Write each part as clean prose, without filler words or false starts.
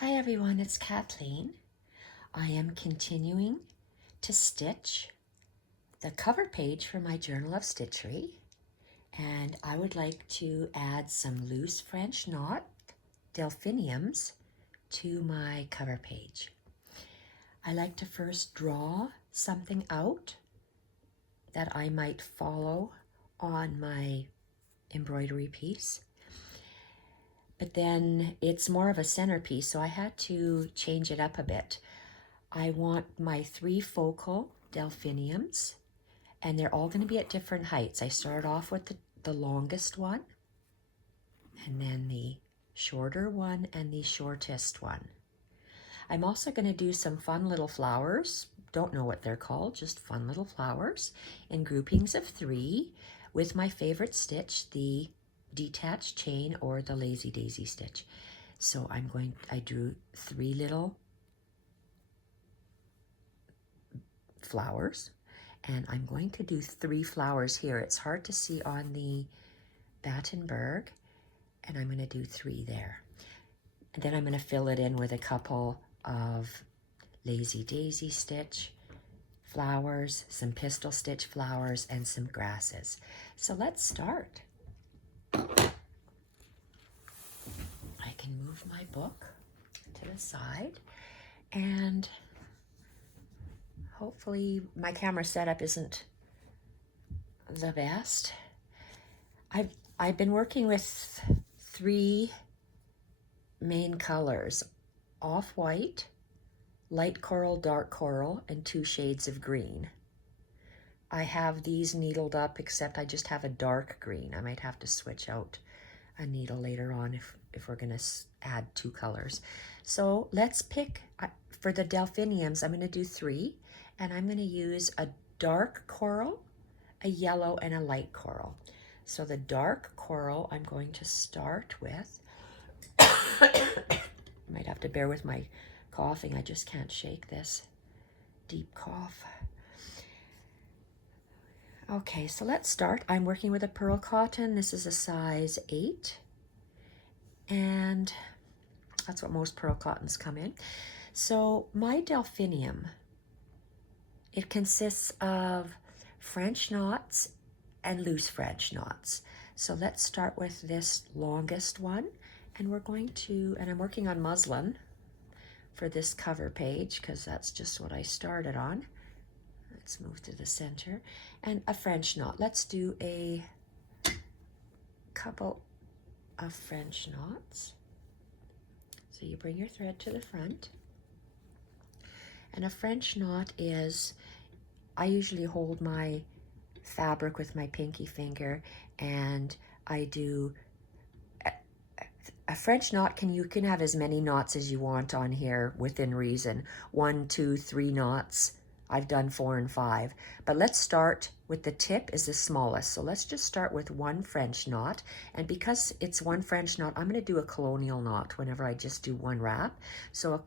Hi everyone, it's Kathleen. I am continuing to stitch the cover page for my Journal of Stitchery, and I would like to add some loose French knot delphiniums to my cover page. I like to first draw something out that I might follow on my embroidery piece. But then it's more of a centerpiece, so I had to change it up a bit. I want my 3 focal delphiniums, and they're all going to be at different heights. I started off with the longest one, and then the shorter one, and the shortest one. I'm also going to do some fun little flowers. Don't know what they're called, just fun little flowers in groupings of 3 with my favorite stitch, the detached chain or the lazy daisy stitch. So I drew 3 little flowers, and I'm going to do 3 flowers here. It's hard to see on the Battenberg, and I'm going to do 3 there. And then I'm going to fill it in with a couple of lazy daisy stitch flowers, some pistol stitch flowers, and some grasses. So let's start. I can move my book to the side, and hopefully my camera setup isn't the best. I've been working with 3 main colors: off-white, light coral, dark coral, and 2 shades of green. I have these needled up, except I just have a dark green. I might have to switch out a needle later on if we're going to add 2 colors. So let's pick, for the delphiniums, I'm going to do 3, and I'm going to use a dark coral, a yellow, and a light coral. So the dark coral I'm going to start with. Might have to bear with my coughing. I just can't shake this deep cough. Okay, so let's start. I'm working with a pearl cotton. This is a size 8, and that's what most pearl cottons come in. So my delphinium, it consists of French knots and loose French knots. So let's start with this longest one, and we're going to, and I'm working on muslin for this cover page because that's just what I started on. Let's move to the center, and a French knot. Let's do a couple of French knots. So you bring your thread to the front, and a French knot is, I usually hold my fabric with my pinky finger, and I do a French knot. You can have as many knots as you want on here within reason. 1, 2, 3 knots. I've done 4 and 5, but let's start with the tip is the smallest. So let's just start with 1 French knot, and because it's 1 French knot, I'm going to do a colonial knot whenever I just do 1 wrap. So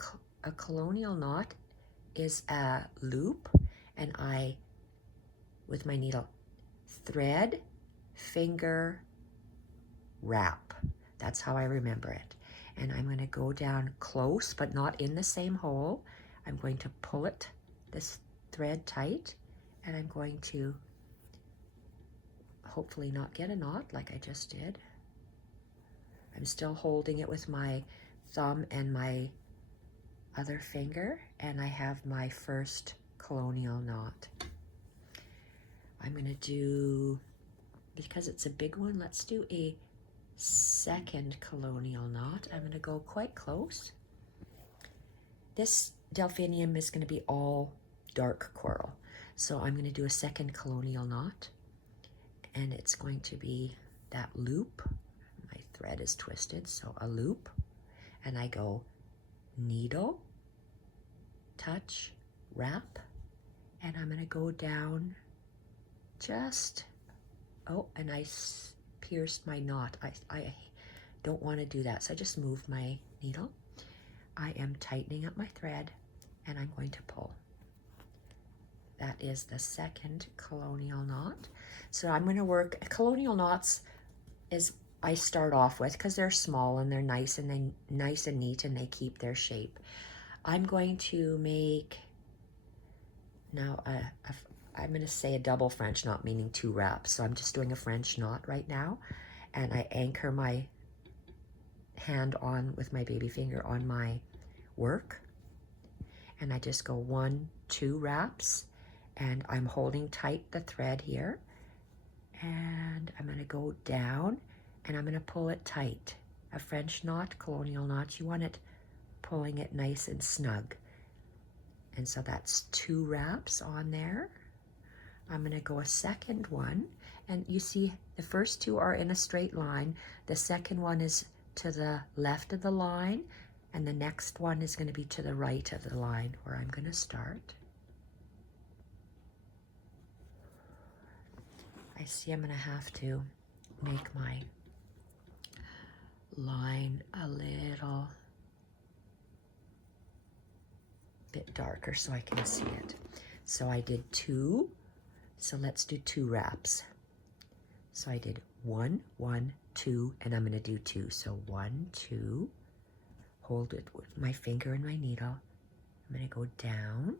a colonial knot is a loop, and I, with my needle, thread, finger, wrap. That's how I remember it. And I'm going to go down close, but not in the same hole. I'm going to pull it, this thread tight, and I'm going to hopefully not get a knot like I just did. I'm still holding it with my thumb and my other finger, and I have my first colonial knot. I'm going to do, because it's a big one, let's do a second colonial knot. I'm going to go quite close. This delphinium is going to be all dark coral, so I'm going to do a second colonial knot, and it's going to be that loop. My thread is twisted, so a loop, and I go needle, touch, wrap, and I'm going to go down just, oh, and I pierced my knot. I don't want to do that, so I just moved my needle. I am tightening up my thread, and I'm going to pull. That is the second colonial knot. So I'm going to work, colonial knots is I start off with, because they're small and they're nice and neat and they keep their shape. I'm going to make now I'm going to say a double French knot, meaning 2 wraps. So I'm just doing a French knot right now, and I anchor my hand on with my baby finger on my work, and I just go 1, 2 wraps, and I'm holding tight the thread here, and I'm going to go down and I'm going to pull it tight. A French knot, colonial knot, you want it pulling it nice and snug. And so that's 2 wraps on there. I'm going to go a second one, and you see the first 2 are in a straight line. The second one is to the left of the line, and the next one is going to be to the right of the line where I'm going to start. I see I'm going to have to make my line a little bit darker so I can see it. So I did 2, so let's do 2 wraps. So I did 1, 1, 2, and I'm going to do 2. So 1, 2, hold it with my finger and my needle. I'm going to go down,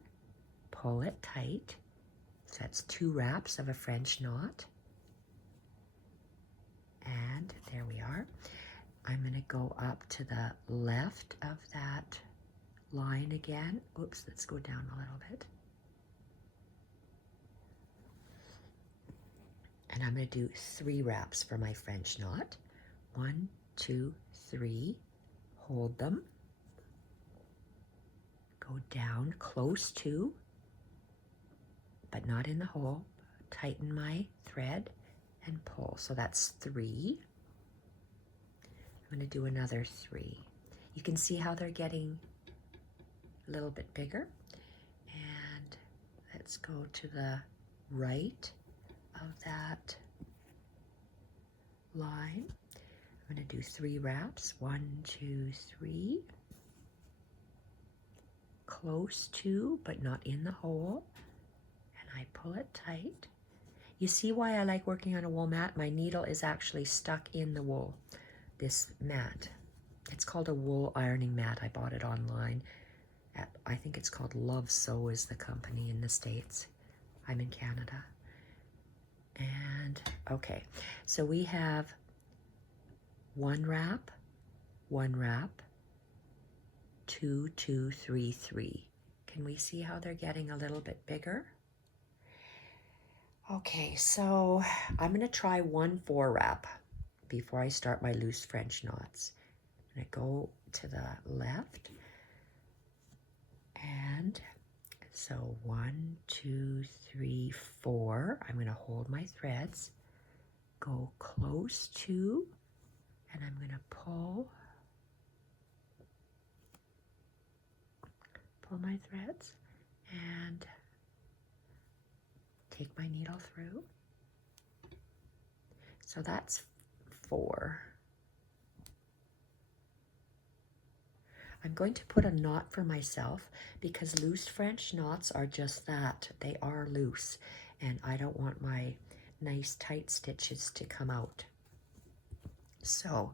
pull it tight. So that's 2 wraps of a French knot. And there we are. I'm going to go up to the left of that line again. Oops, let's go down a little bit. And I'm going to do 3 wraps for my French knot. 1, 2, 3. Hold them. Go down close to, but not in the hole. Tighten my thread and pull. So that's 3. I'm going to do another 3. You can see how they're getting a little bit bigger. And let's go to the right of that line. I'm going to do 3 wraps. 1, 2, 3. Close to, but not in the hole. And I pull it tight. You see why I like working on a wool mat? My needle is actually stuck in the wool. This mat. It's called a wool ironing mat. I bought it online. I think it's called Love Sew is the company in the States. I'm in Canada. And okay, so we have 1 wrap, 1 wrap, 2, 2, 3, 3. Can we see how they're getting a little bit bigger? Okay, so I'm going to try 1 4 wrap before I start my loose French knots. I'm going to go to the left, and so 1, 2, 3, 4. I'm going to hold my threads, go close to, and I'm going to pull my threads and take my needle through. So that's 4. I'm going to put a knot for myself because loose French knots are just that. They are loose, and I don't want my nice tight stitches to come out. So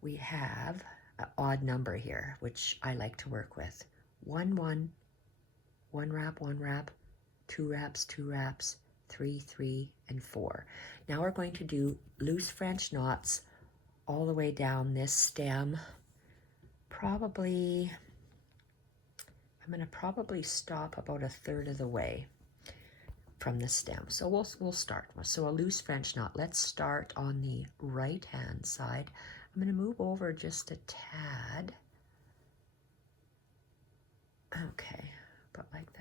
we have an odd number here, which I like to work with. 1, 1, 1 wrap, 1 wrap, 2 wraps, 2 wraps, 3, 3, and 4. Now we're going to do loose French knots all the way down this stem. Probably, I'm going to probably stop about 1/3 of the way from the stem. So we'll start. So a loose French knot. Let's start on the right hand side. I'm going to move over just a tad. Okay, about like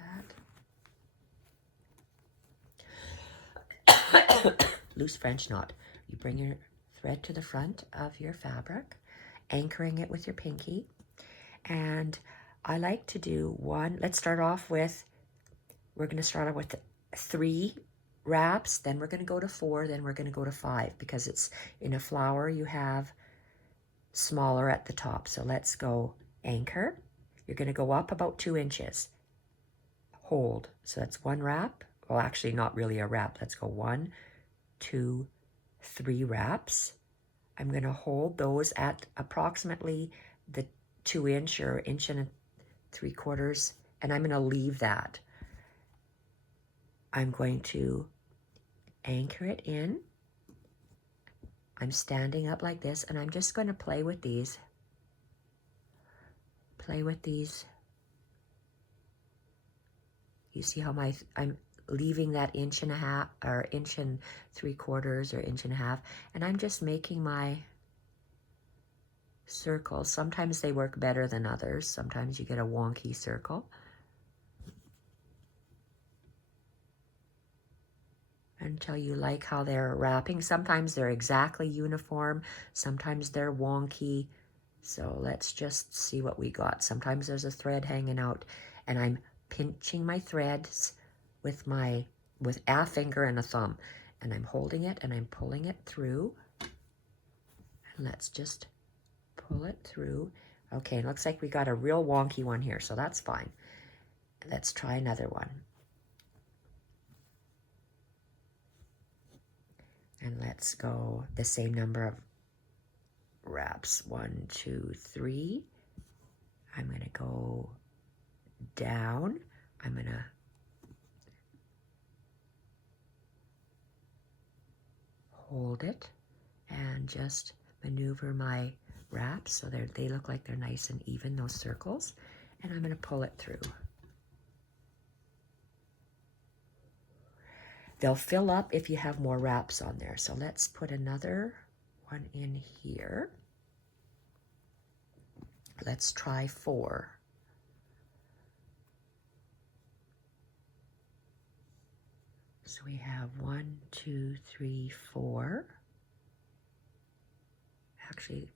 that. Loose French knot. You bring your thread to the front of your fabric, anchoring it with your pinky. And I like to do 1, let's start off with, we're going to start off with 3 wraps, then we're going to go to 4, then we're going to go to 5, because it's in a flower you have smaller at the top. So let's go anchor. You're going to go up about 2 inches. Hold. So that's 1 wrap. Well, actually not really a wrap. Let's go 1, 2, 3 wraps. I'm going to hold those at approximately the 2-inch or 1.75 inches, and I'm going to leave that. I'm going to anchor it in. I'm standing up like this, and I'm just going to play with these. Play with these. You see how I'm leaving that 1.5 or 1.75 or 1.5 inches, and I'm just making my circles. Sometimes they work better than others. Sometimes you get a wonky circle. Until you like how they're wrapping. Sometimes they're exactly uniform. Sometimes they're wonky. So let's just see what we got. Sometimes there's a thread hanging out, and I'm pinching my threads with a finger and a thumb, and I'm holding it and I'm pulling it through. And let's just pull it through. Okay, it looks like we got a real wonky one here, so that's fine. Let's try another one. And let's go the same number of wraps. 1, 2, 3. I'm going to go down. I'm going to hold it and just maneuver my wraps so they look like they're nice and even, those circles. And I'm going to pull it through. They'll fill up if you have more wraps on there. So let's put another one in here. Let's try 4. So we have 1, 2, 3, 4. Actually,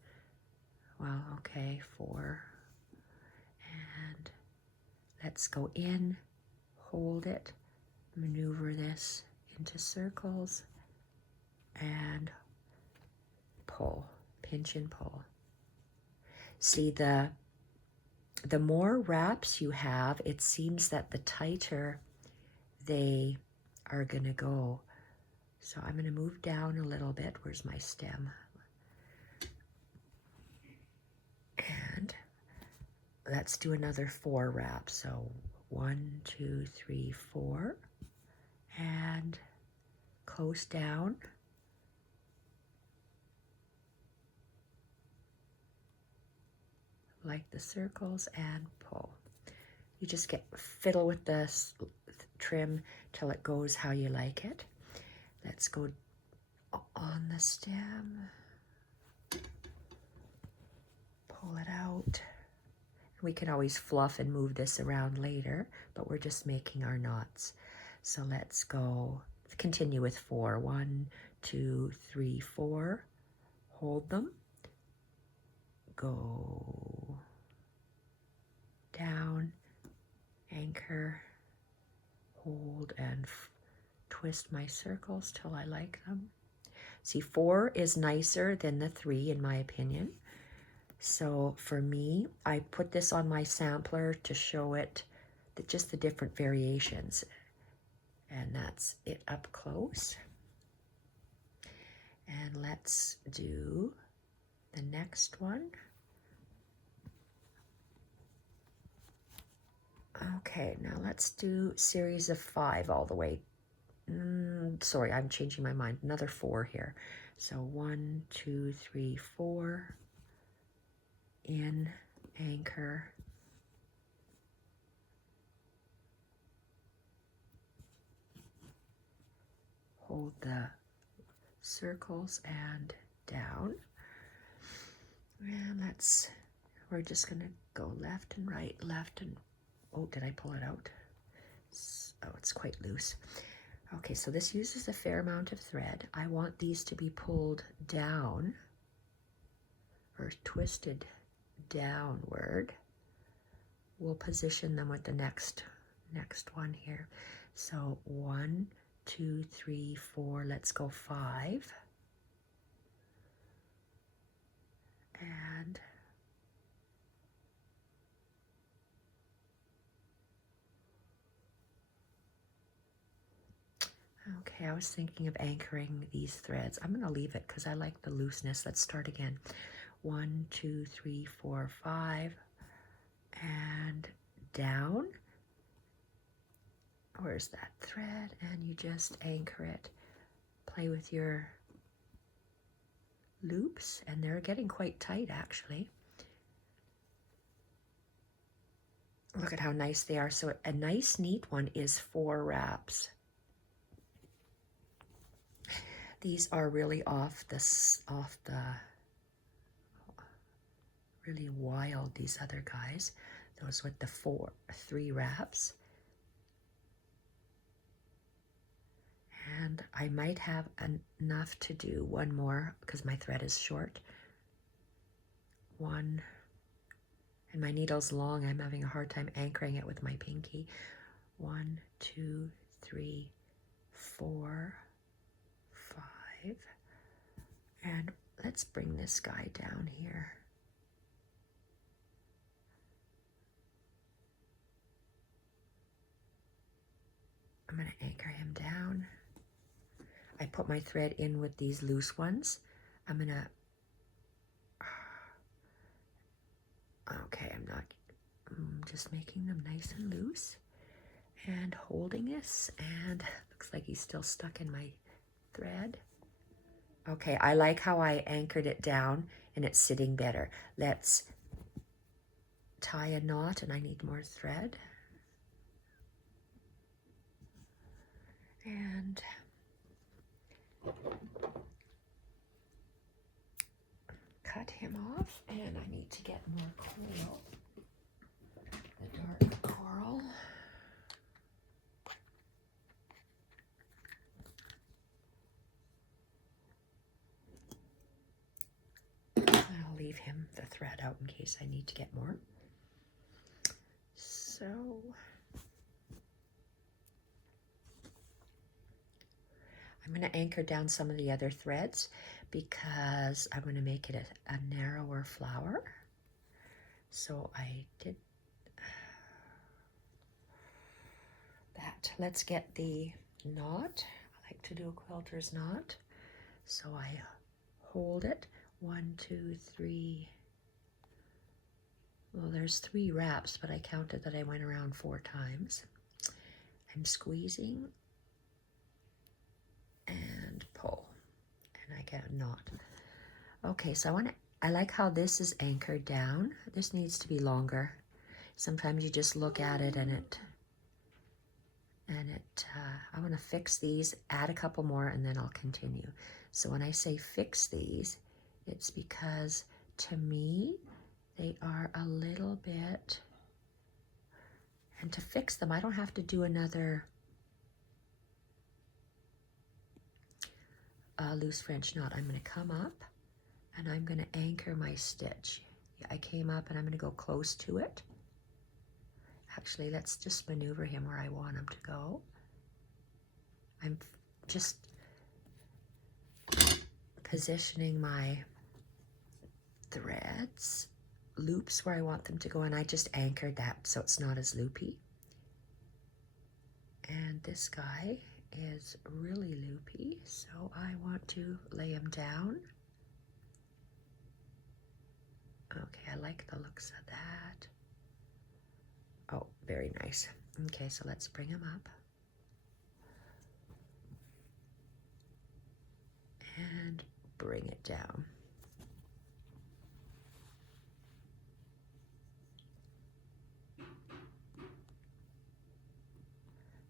well, okay, 4. And let's go in, hold it, maneuver this into circles, and pull, pinch and pull. See, the more wraps you have, it seems that the tighter they are going to go. So I'm going to move down a little bit. Where's my stem? And let's do another 4 wraps. So 1, 2, 3, 4, and close down. Like the circles, and pull. You just fiddle with the trim till it goes how you like it. Let's go on the stem. Pull it out. We can always fluff and move this around later, but we're just making our knots. So let's go, continue with 4. 1, 2, 3, 4. Hold them. Go down, anchor, hold, and twist my circles till I like them. See, 4 is nicer than the 3 in my opinion. So for me, I put this on my sampler to show it just the different variations. And that's it up close. And let's do the next one. Okay, now let's do series of 5 all the way. Sorry, I'm changing my mind. Another 4 here. So 1, 2, 3, 4. In, anchor, hold the circles and down. And we're just gonna go left and right, left and, oh, did I pull it out? Oh, it's quite loose. Okay, so this uses a fair amount of thread. I want these to be pulled down or twisted downward. We'll position them with the next one here. So 1, 2, 3, 4, let's go 5. And Okay, I was thinking of anchoring these threads. I'm going to leave it because I like the looseness. Let's start again. 1, 2, 3, 4, 5, and down. Where's that thread? And you just anchor it. Play with your loops, and they're getting quite tight actually. Look at how nice they are. So a nice neat one is 4 wraps. These are really off the really wild, these other guys. Those with the 3 wraps. And I might have enough to do one more because my thread is short. 1, and my needle's long. I'm having a hard time anchoring it with my pinky. 1, 2, 3, 4, 5. And let's bring this guy down here. I'm going to anchor him down. I put my thread in with these loose ones. I'm going to, okay, I'm just making them nice and loose and holding this, and looks like he's still stuck in my thread. Okay, I like how I anchored it down and it's sitting better. Let's tie a knot, and I need more thread. And cut him off, and I need to get more coral, the dark coral. I'll leave him the thread out in case I need to get more. So I'm going to anchor down some of the other threads because I'm going to make it a narrower flower. So I did that. Let's get the knot. I like to do a quilter's knot. So I hold it. 1, 2, 3. Well, there's 3 wraps, but I counted that I went around 4 times. I'm squeezing and pull, and I get a knot. Okay, so I like how this is anchored down. This needs to be longer. Sometimes you just look at it and I want to fix these, add a couple more, and then I'll continue. So when I say fix these, it's because to me, they are a little bit, and to fix them, I don't have to do another loose French knot. I'm going to come up and I'm going to anchor my stitch. I came up and I'm going to go close to it. Actually, let's just maneuver him where I want him to go. I'm just positioning my threads, loops where I want them to go, and I just anchored that so it's not as loopy. And this guy is really loopy, so I want to lay him down. Okay, I like the looks of that. Oh, very nice. Okay, so let's bring him up. And bring it down.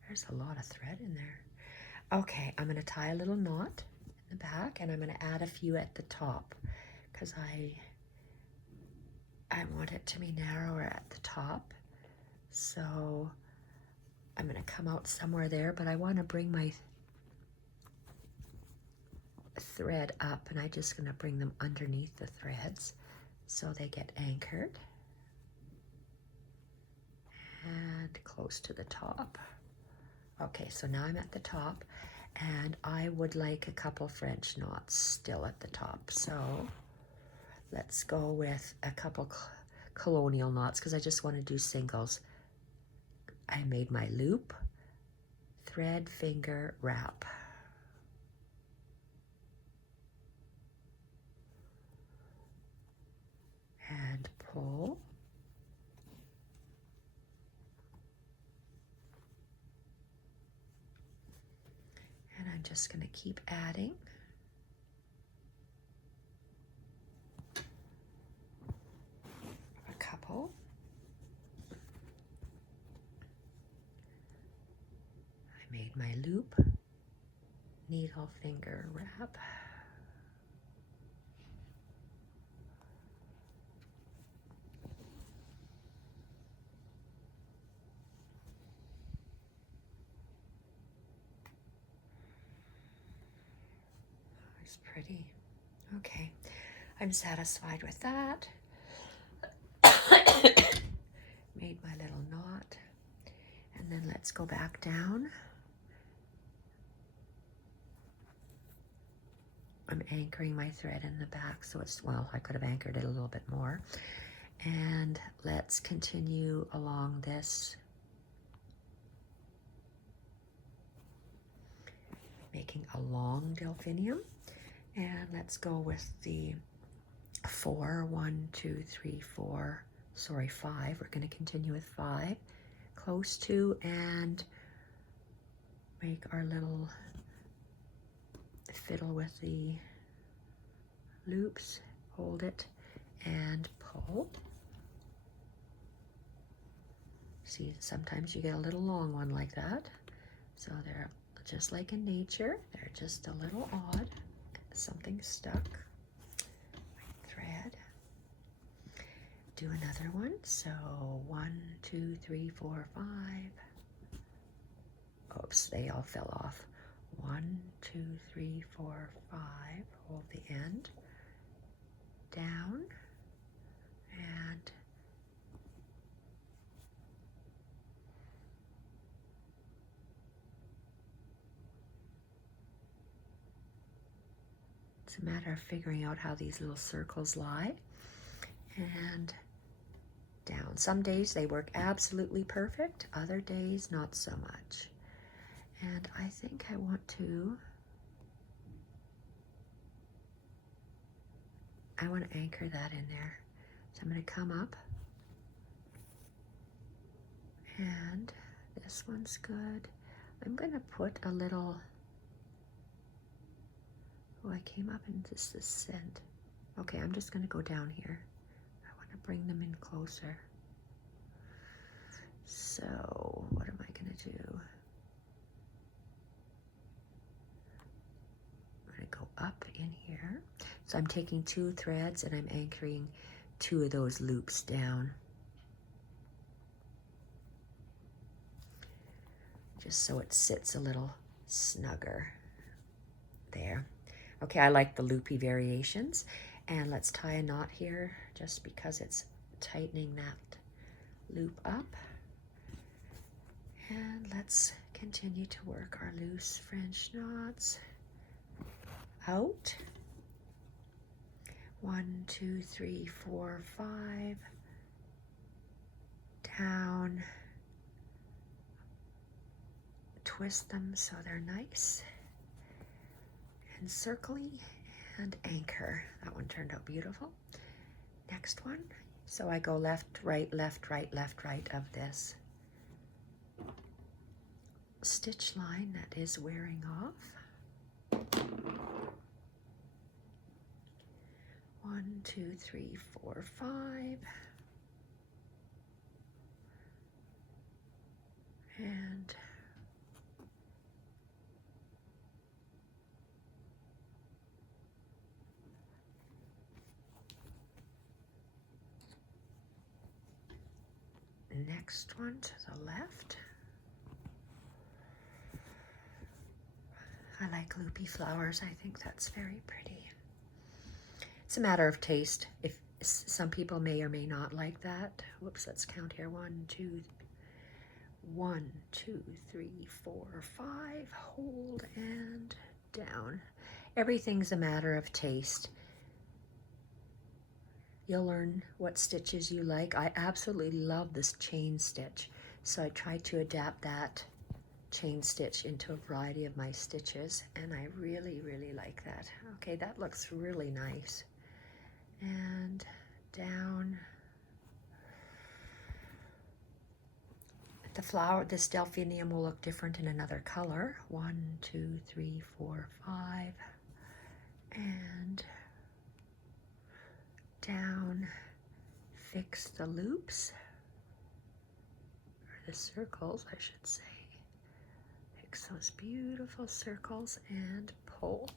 There's a lot of thread in there. Okay, I'm going to tie a little knot in the back, and I'm going to add a few at the top because I want it to be narrower at the top. So I'm going to come out somewhere there, but I want to bring my thread up, and I'm just going to bring them underneath the threads so they get anchored and close to the top. Okay, so now I'm at the top, and I would like a couple French knots still at the top. So let's go with a couple colonial knots because I just want to do singles. I made my loop, thread finger wrap. And pull. And I'm just going to keep adding. A couple. I made my loop, needle finger wrap. It's pretty. Okay, I'm satisfied with that. Made my little knot, and then let's go back down. I'm anchoring my thread in the back, so it's, well, I could have anchored it a little bit more. And let's continue along this, making a long delphinium. And let's go with the 4, 1, 2, 3, 4, sorry, 5. We're going to continue with 5, close to, and make our little fiddle with the loops, hold it, and pull. See, sometimes you get a little long one like that. So they're just like in nature, they're just a little odd. Something stuck. Thread. Do another one. So 1, 2, 3, 4, 5. Oops, they all fell off. 1, 2, 3, 4, 5. Hold the end. Down. And it's a matter of figuring out how these little circles lie. And down. Some days they work absolutely perfect, other days not so much. And I think I want to anchor that in there. So I'm going to come up, and this one's good. I'm going to put a little, oh, I came up into this scent. Okay, I'm just going to go down here. I want to bring them in closer. So what am I going to do? I'm going to go up in here. So I'm taking 2 threads and I'm anchoring 2 of those loops down. Just so it sits a little snugger there. Okay, I like the loopy variations. And let's tie a knot here just because it's tightening that loop up. And let's continue to work our loose French knots out. 1, 2, 3, 4, 5. Down. Twist them so they're nice and circly, and anchor. That one turned out beautiful. Next one. So I go left, right, left, right, left, right of this stitch line that is wearing off. 1, 2, 3, 4, 5. And next one to the left. I like loopy flowers. I think that's very pretty. It's a matter of taste. If some people may or may not like that. Whoops, let's count here. 1, 2, 1, 2, 3, 4, 5. Hold and down. Everything's a matter of taste. You'll learn what stitches you like. I absolutely love this chain stitch, so I tried to adapt that chain stitch into a variety of my stitches, and I really, really like that. Okay, that looks really nice. And down. The flower, this delphinium will look different in another color. 1, 2, 3, 4, 5. And down, fix the loops, or the circles, I should say. Fix those beautiful circles and pull.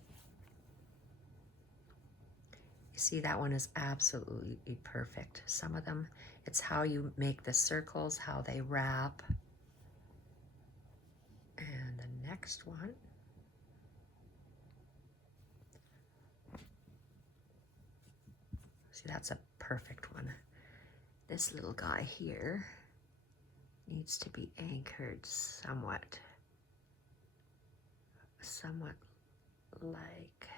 You see, that one is absolutely perfect. Some of them, it's how you make the circles, how they wrap. And the next one. See, that's a perfect one. This little guy here needs to be anchored somewhat like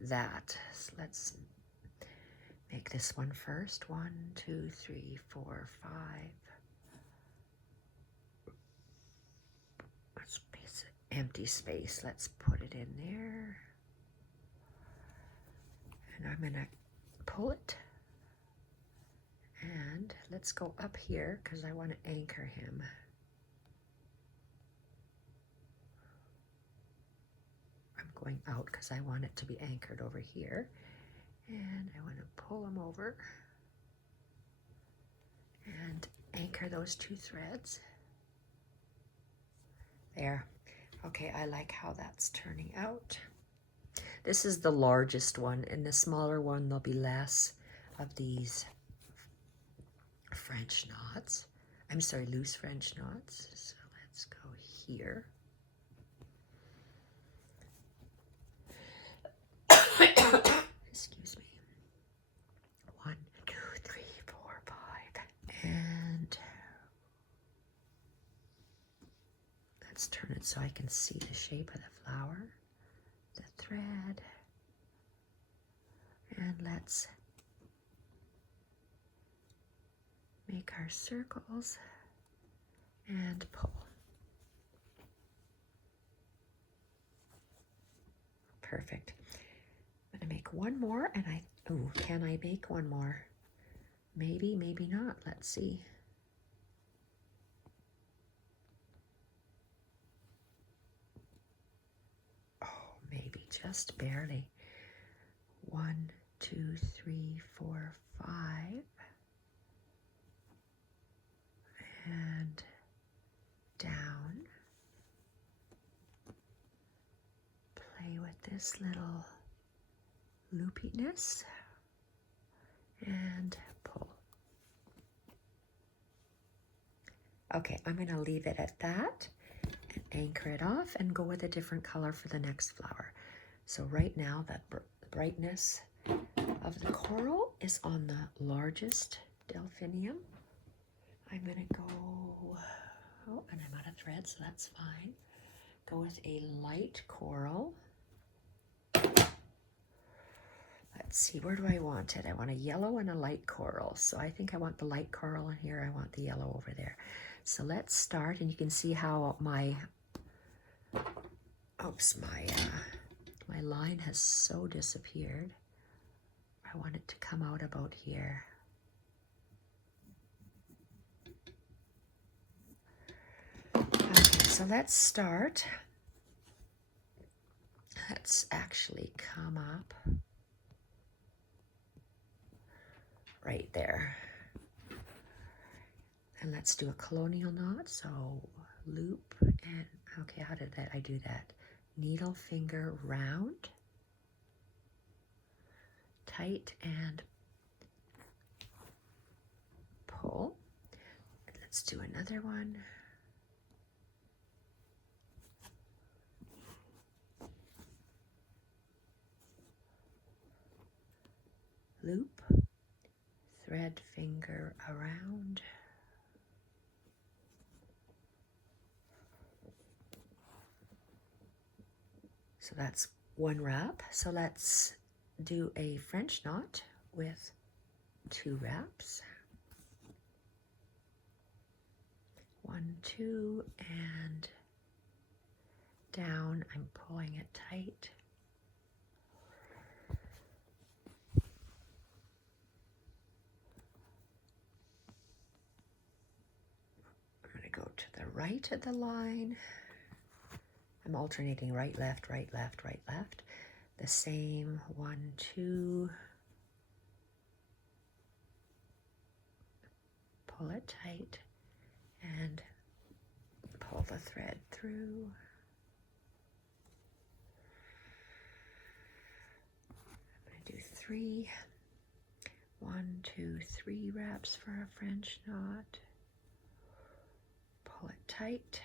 that. So let's make this one first. 1, 2, 3, 4, 5. Let's piece of empty space. Let's put it in there. And I'm gonna pull it. And let's go up here because I want to anchor him. I'm going out because I want it to be anchored over here. And I want to pull him over and anchor those 2 threads. There. Okay, I like how that's turning out. This is the largest one. In the smaller one, there'll be less of these French knots. I'm sorry, loose French knots. So let's go here. Excuse me. 1, 2, 3, 4, 5. And let's turn it so I can see the shape of the flower, the thread. And let's make our circles and pull. Perfect. I'm gonna make one more, and can I make one more? Maybe, maybe not. Let's see. Oh, maybe just barely. 1, 2, 3, 4, 5. And down. Play with this little loopiness and pull. Okay, I'm going to leave it at that and anchor it off and go with a different color for the next flower. So right now the brightness of the coral is on the largest delphinium. I'm going to go, oh, and I'm out of thread, so that's fine. Go with a light coral. Let's see, where do I want it? I want a yellow and a light coral. So I think I want the light coral in here. I want the yellow over there. So let's start, and you can see how my line has so disappeared. I want it to come out about here. Okay, so let's start. Let's actually come up right there. And let's do a colonial knot. So loop and, okay, how did I do that? Needle finger round, tight, and pull. Let's do another one. Loop, thread finger around. So that's one wrap. So let's do a French knot with 2 wraps. 1, 2, and down. I'm pulling it tight. I'm going to go to the right of the line. I'm alternating right, left, right, left, right, left. The same 1, 2. Pull it tight and pull the thread through. I'm going to do 3. 1, 2, 3 wraps for a French knot. Pull it tight.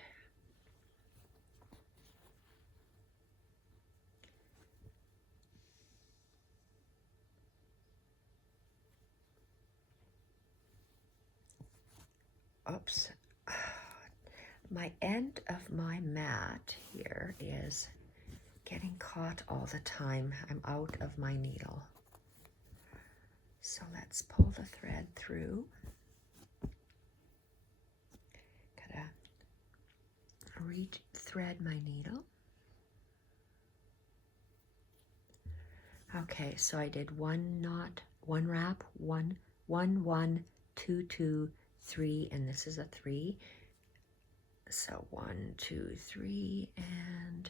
Oops. My end of my mat here is getting caught all the time. I'm out of my needle. So let's pull the thread through. Gotta thread my needle. Okay, so I did 1 knot, 1 wrap, 1, 1, 1, 2, 2, 3, and this is a 3. So 1, 2, 3, and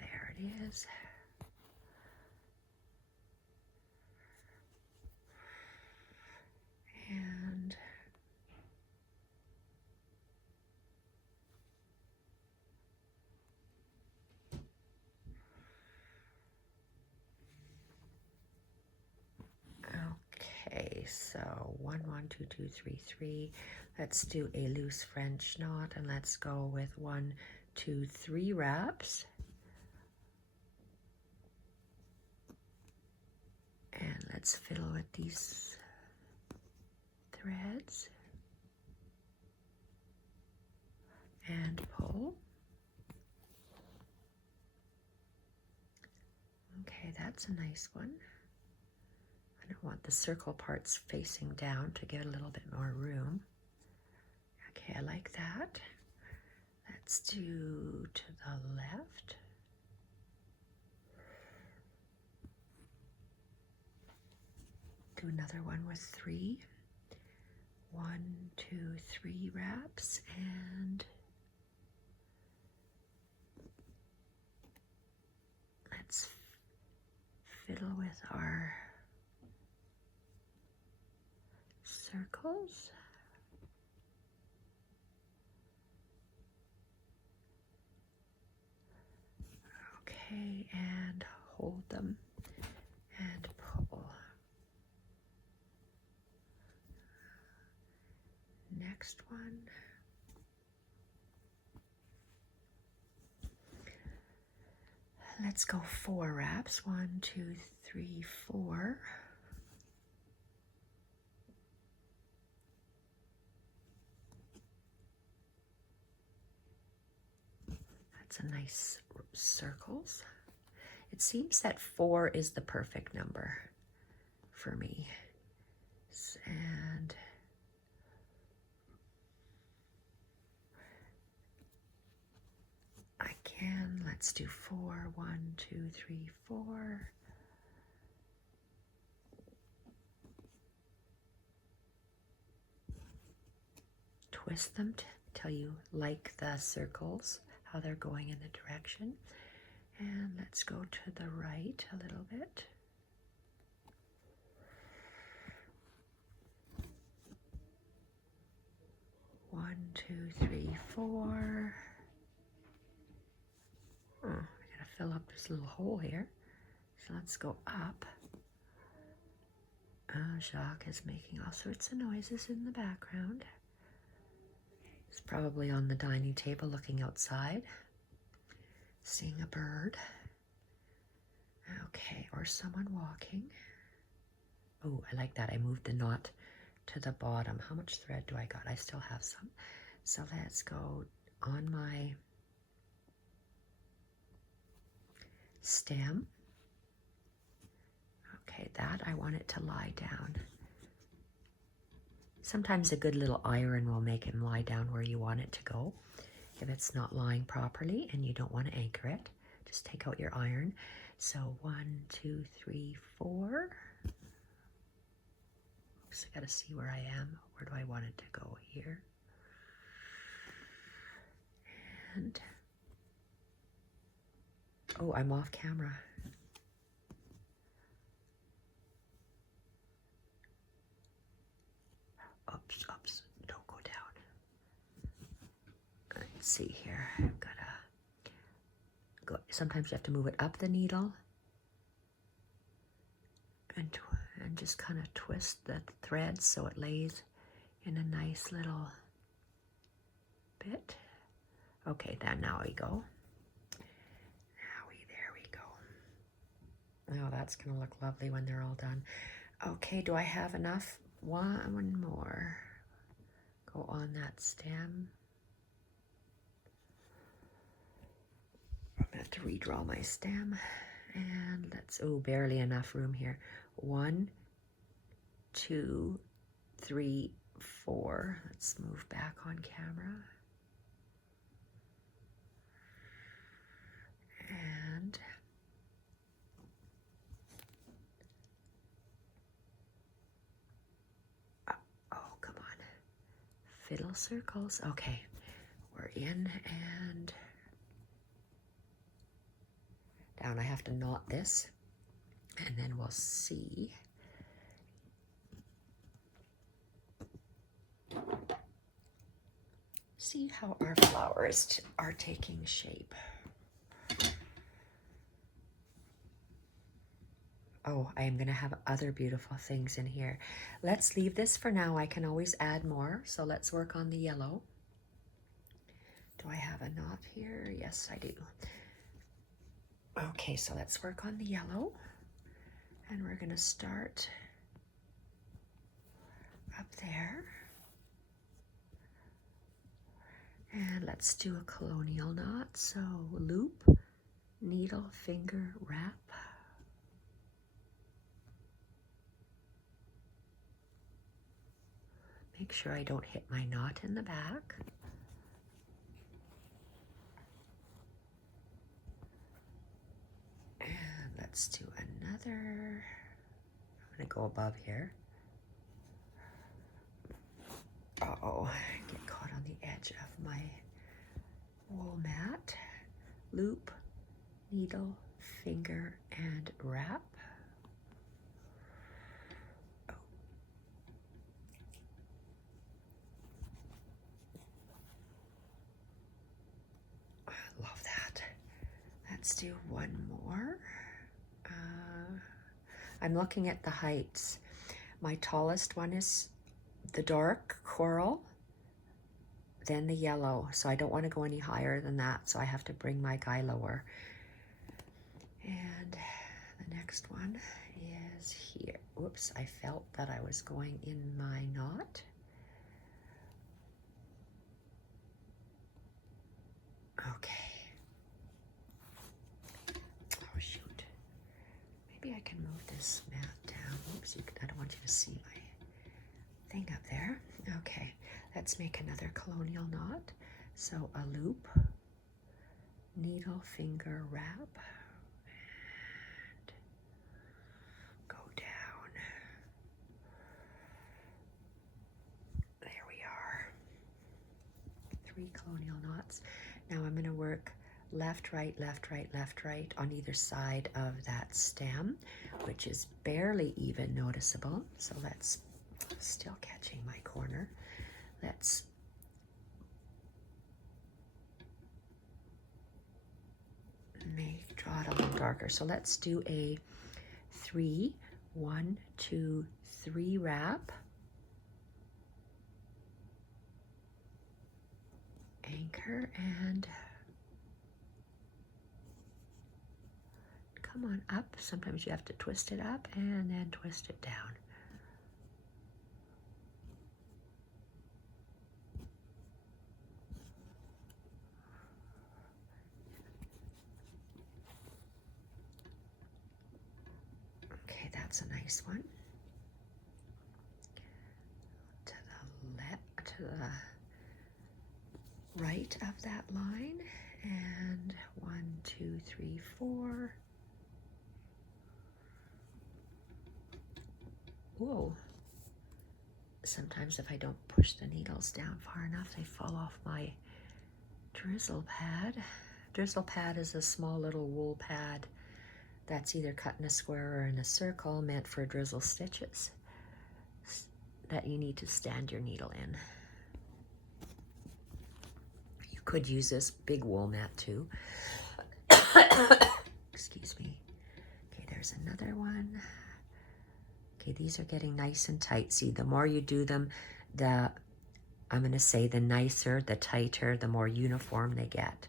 there it is. And okay, so 1, 1, 2, 2, 3, 3. Let's do a loose French knot, and let's go with 1, 2, 3 wraps. And let's fiddle with these threads and pull. Okay, that's a nice one. I don't want the circle parts facing down to get a little bit more room. Okay, I like that. Let's do to the left. Do another one with 3. 1, 2, 3 wraps, and let's fiddle with our circles. Okay, and hold them and pull. Next one. Let's go 4 wraps. 1, 2, 3, 4. That's a nice circles. It seems that 4 is the perfect number for me. And let's do 4. 1, 2, 3, 4. Twist them till you like the circles, how they're going in the direction. And let's go to the right a little bit. One, 2, 3, 4. Oh, I gotta fill up this little hole here. So let's go up. Jacques is making all sorts of noises in the background. He's probably on the dining table looking outside, seeing a bird. Okay, or someone walking. Oh, I like that. I moved the knot to the bottom. How much thread do I got? I still have some. So let's go on my stem. Okay, that I want it to lie down. Sometimes a good little iron will make him lie down where you want it to go. If it's not lying properly and you don't want to anchor it, just take out your iron. So 1, 2, 3, 4. Oops, I gotta see where I am. Where do I want it to go? Here. And, oh, I'm off camera. Oops, don't go down. Let's see here. I've gotta go. Sometimes you have to move it up the needle and just kind of twist the thread so it lays in a nice little bit. Okay, then now we go. There we go. Oh, that's gonna look lovely when they're all done. Okay, do I have enough? One more. Go on that stem. I'm gonna have to redraw my stem. And let's, oh, barely enough room here. 1, 2, 3, 4. Let's move back on camera. And oh, come on. Fiddle circles. Okay, we're in and down. I have to knot this and then we'll see. See how our flowers are taking shape. Oh, I am going to have other beautiful things in here. Let's leave this for now. I can always add more. So let's work on the yellow. Do I have a knot here? Yes, I do. Okay, so let's work on the yellow. And we're going to start up there. And let's do a colonial knot. So loop, needle, finger, wrap. Make sure I don't hit my knot in the back. And let's do another. I'm going to go above here. Uh-oh, get caught on the edge of my wool mat. Loop, needle, finger, and wrap. Oh. I love that. Let's do one more. I'm looking at the heights. My tallest one is the dark coral, then the yellow. So I don't want to go any higher than that. So I have to bring my guy lower. And the next one is here. Whoops, I felt that I was going in my knot. Okay. Oh, shoot. Maybe I can move this mat down. Oops, I don't want you to see my thing up there. Okay, let's make another colonial knot. So a loop, needle, finger, wrap, and go down. There we are. 3 colonial knots. Now I'm going to work left, right, left, right, left, right on either side of that stem, which is barely even noticeable. So let's, still catching my corner. Let's draw it a little darker. So let's do a 3, 1, 2, 3 wrap. Anchor and come on up. Sometimes you have to twist it up and then twist it down. that's a nice one. To the left, to the right of that line, and 1, 2, 3, 4. Whoa. Sometimes if I don't push the needles down far enough, they fall off my drizzle pad. Drizzle pad is a small little wool pad that's either cut in a square or in a circle, meant for drizzle stitches that you need to stand your needle in. You could use this big wool mat too. Excuse me. Okay, there's another one. Okay, these are getting nice and tight. See, the more you do them, I'm going to say the nicer, the tighter, the more uniform they get.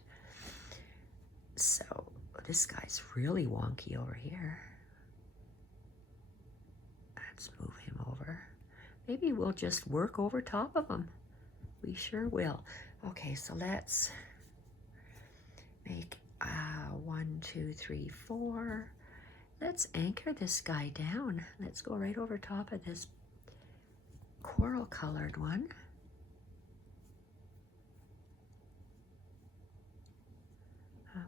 So this guy's really wonky over here. Let's move him over. Maybe we'll just work over top of him. We sure will. Okay, so let's make 1, 2, 3, 4. Let's anchor this guy down. Let's go right over top of this coral colored one.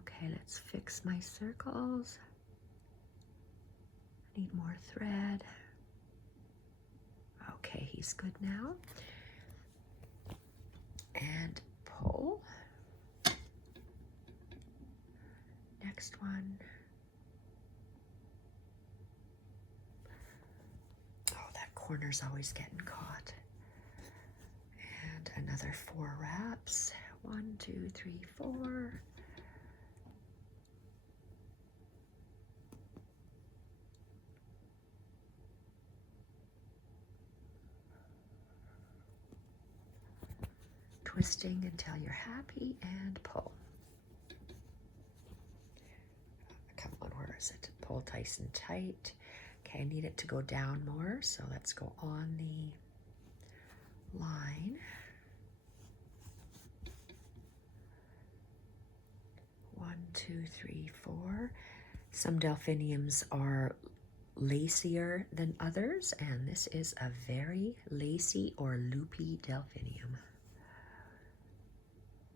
Okay, let's fix my circles. I need more thread. Okay, he's good now. And pull. Next one. Oh, that corner's always getting caught. And another 4 wraps. 1, 2, 3, 4. Twisting until you're happy and pull. Come on, where is it? Pull nice and tight. Okay, I need it to go down more, so let's go on the line. 1, 2, 3, 4. Some delphiniums are lacier than others, and this is a very lacy or loopy delphinium.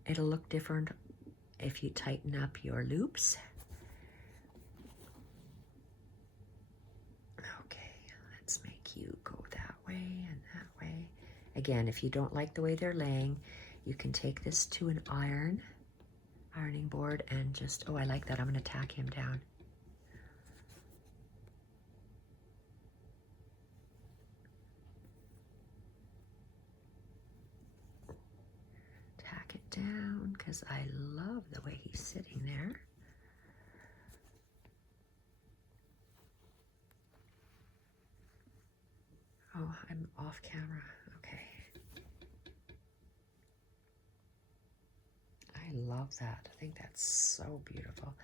It'll look different if you tighten up your loops. Okay, let's make you go that way and that way. Again, if you don't like the way they're laying, you can take this to an ironing board and just, oh, I like that. I'm going to tack him down. Tack it down because I love the way he's sitting there. Oh, I'm off camera. Okay. I love that. I think that's so beautiful.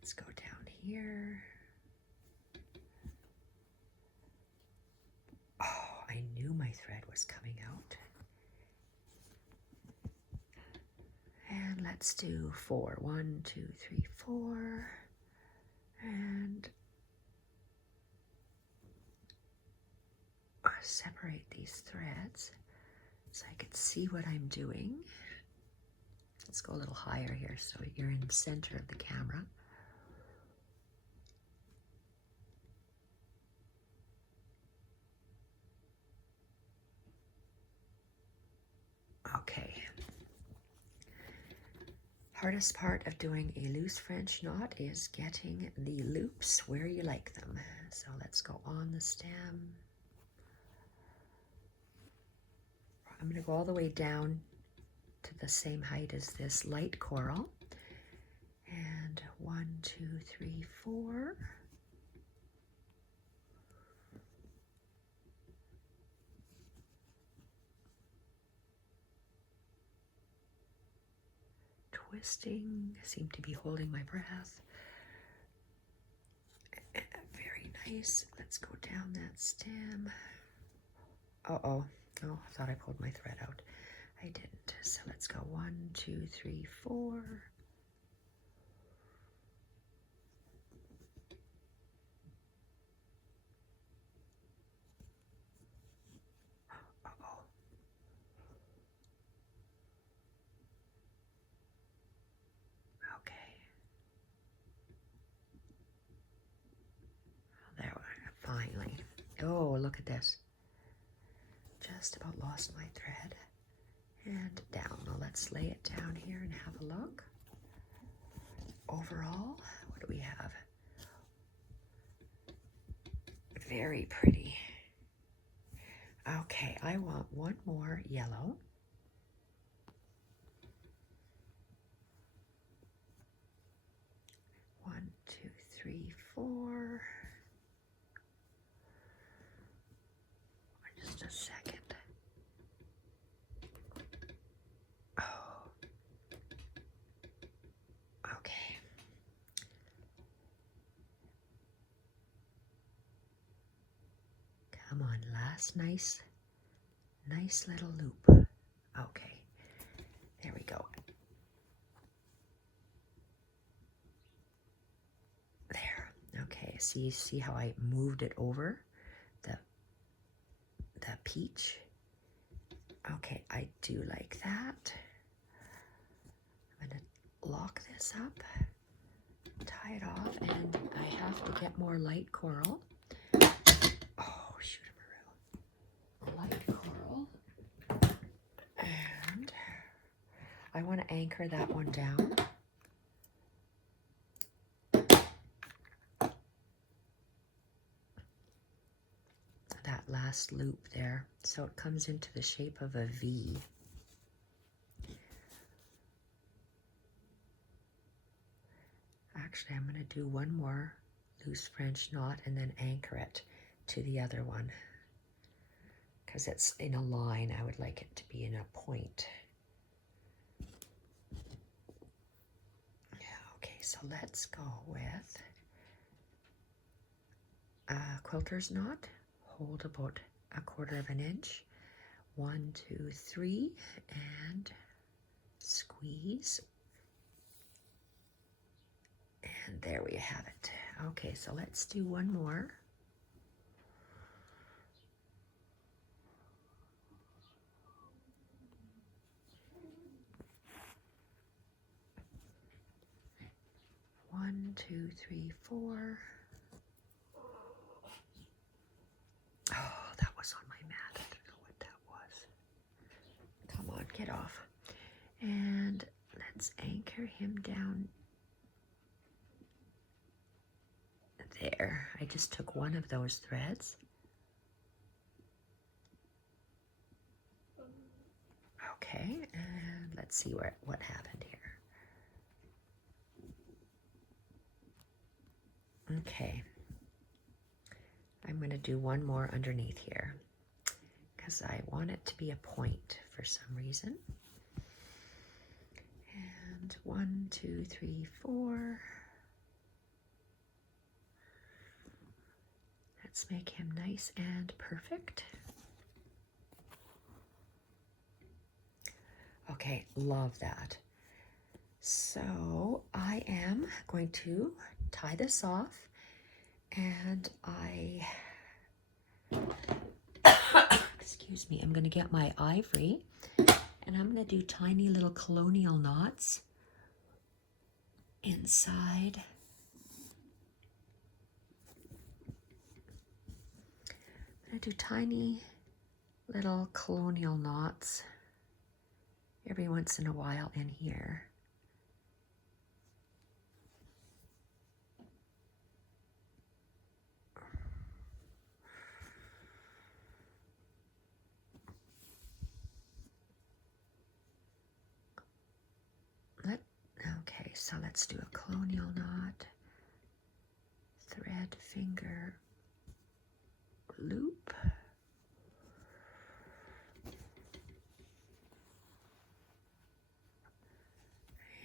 Let's go down here. Oh, I knew my thread was coming out. And let's do 4. 1, 2, 3, 4. And separate these threads so I can see what I'm doing. Let's go a little higher here so you're in the center of the camera. Okay. Hardest part of doing a loose French knot is getting the loops where you like them. So let's go on the stem. I'm going to go all the way down to the same height as this light coral. And 1, 2, 3, 4. Twisting, seem to be holding my breath. Very nice. Let's go down that stem. Oh, I thought I pulled my thread out. I didn't. So let's go 1, 2, 3, 4. Oh, look at this. Just about lost my thread. And down. Now let's lay it down here and have a look. Overall, what do we have? Very pretty. Okay, I want one more yellow. One, two, three, four. Just a second. Oh. Okay. Come on, last nice little loop. Okay. There we go. There. Okay, see how I moved it over the peach? Okay, I do like that. I'm gonna lock this up, tie it off, and I have to get more light coral. Oh, shoot, light coral. And I want to anchor that one down. That last loop there, so it comes into the shape of a V. Actually, I'm going to do one more loose French knot and then anchor it to the other one. Because it's in a line, I would like it to be in a point. Okay, so let's go with a quilter's knot. Hold about 1/4 inch. 1, 2, 3, and squeeze. And there we have it. Okay, so let's do one more. One, two, three, four. Oh, that was on my mat. I don't know what that was. Come on, get off. And let's anchor him down there. I just took one of those threads. Okay, and let's see what happened here. Okay, I'm going to do one more underneath here because I want it to be a point for some reason. And 1, 2, 3, 4. Let's make him nice and perfect. Okay, love that. So I am going to tie this off, and excuse me, I'm going to get my ivory, and I'm going to do tiny little colonial knots inside. I'm going to do tiny little colonial knots every once in a while in here. Okay, so let's do a colonial knot, thread, finger, loop.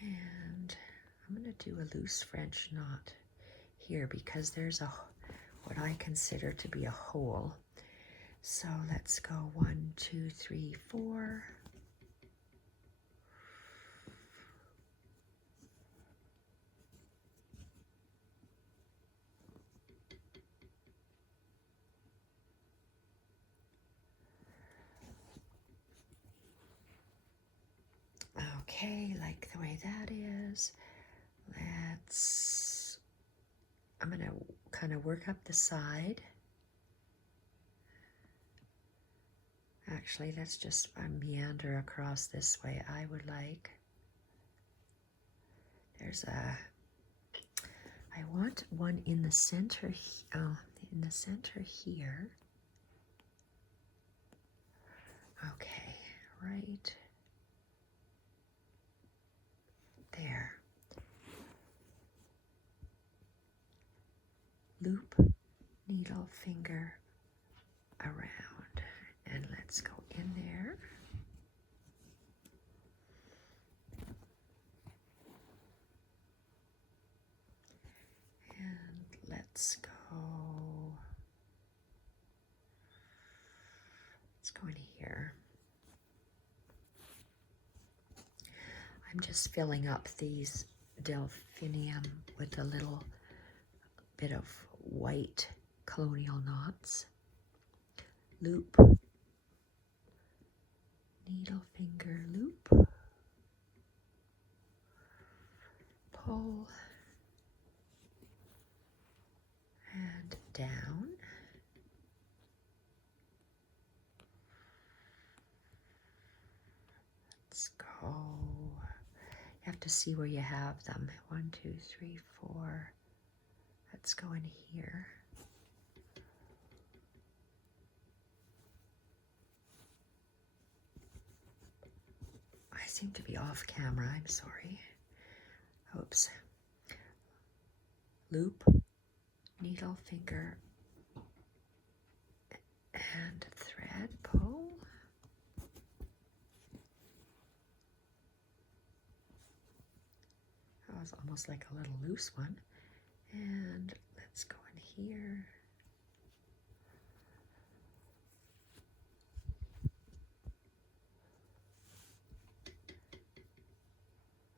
And I'm going to do a loose French knot here because there's what I consider to be a hole. So let's go 1, 2, 3, 4. Okay, like the way that is. I'm going to kind of work up the side Actually, let's just meander across this way. I would like, there's a, I want one in the center, in the center here. Okay, right there. Loop, needle, finger around, and let's go in there. And let's go in here. I'm just filling up these delphinium with a little bit of white colonial knots. Loop, needle, finger, loop, pull, and down. Let's go. You have to see where you have them. 1, 2, 3, 4. Let's go in here. I seem to be off camera. I'm sorry. Oops. Loop, needle, finger, and thread, pull. That was almost like a little loose one. And let's go in here.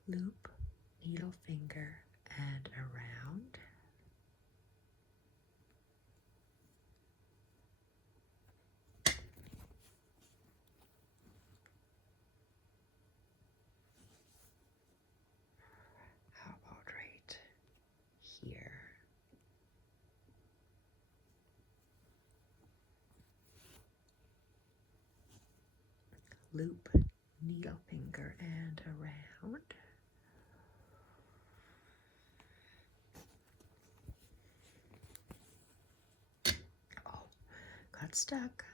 Loop, needle, finger, and around. How about right here? Loop, needle, finger, and around. Oh, got stuck.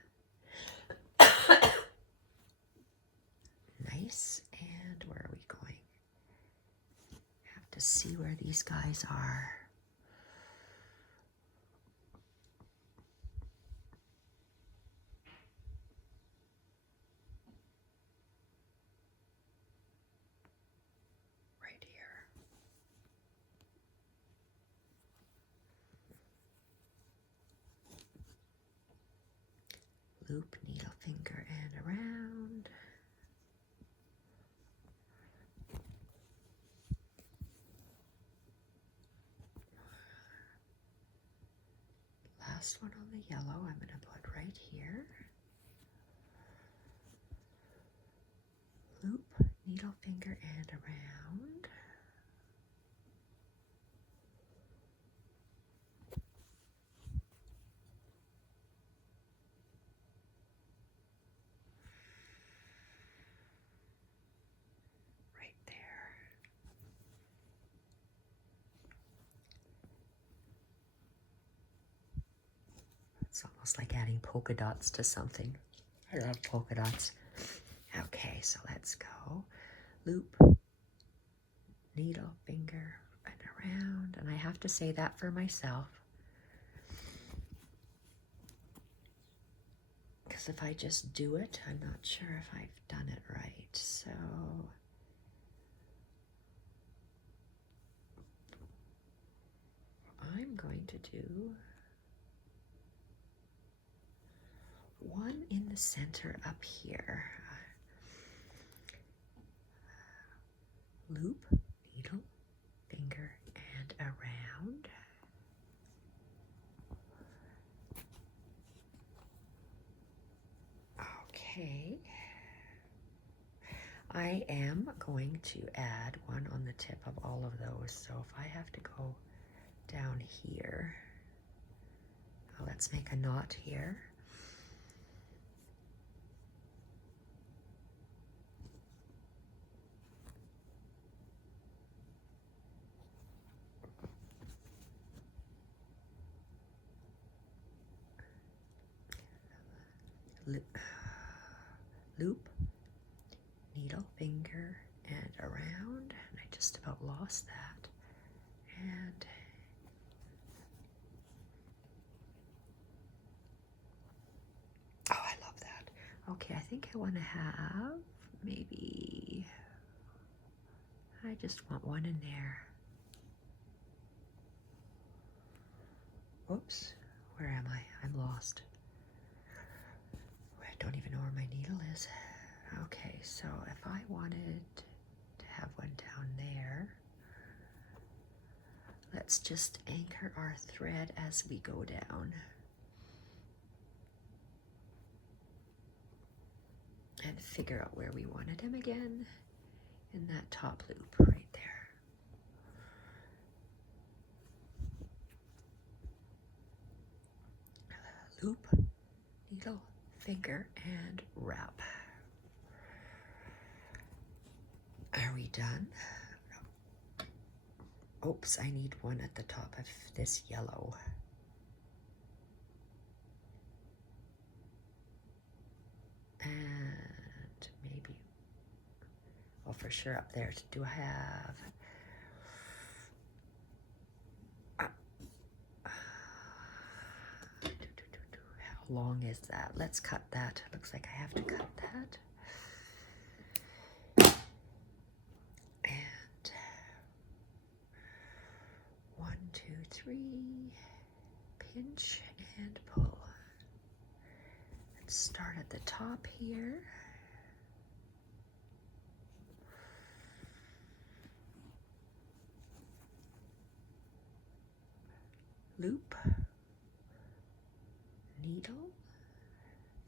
Nice. And where are we going? Have to see where these guys are. Right here. Loop, needle, finger, and around. Last one on the yellow, I'm going to put right here. Loop, needle, finger, and around. Right there. It's almost like adding polka dots to something. I love polka dots. Okay, so let's go. Loop, needle, finger, and around. And I have to say that for myself. Because if I just do it, I'm not sure if I've done it right. So I'm going to do one in the center up here. Loop, needle, finger, and around. Okay. I am going to add one on the tip of all of those. So if I have to go down here, let's make a knot here. loop, needle, finger, and around. And I just about lost that. And oh, I love that. Okay, I think I want to have maybe, I just want one in there. Whoops, where am I? I'm lost. I don't even know where my needle is. Okay, so if I wanted to have one down there, let's just anchor our thread as we go down. And figure out where we wanted him again in that top loop right there. Loop, needle, finger, and wrap. Are we done? Oops, I need one at the top of this yellow. And maybe, well, for sure up there. Do I have, how long is that? Let's cut that. Looks like I have to cut that. And 1, 2, 3, pinch and pull. Let's start at the top here. Loop, needle,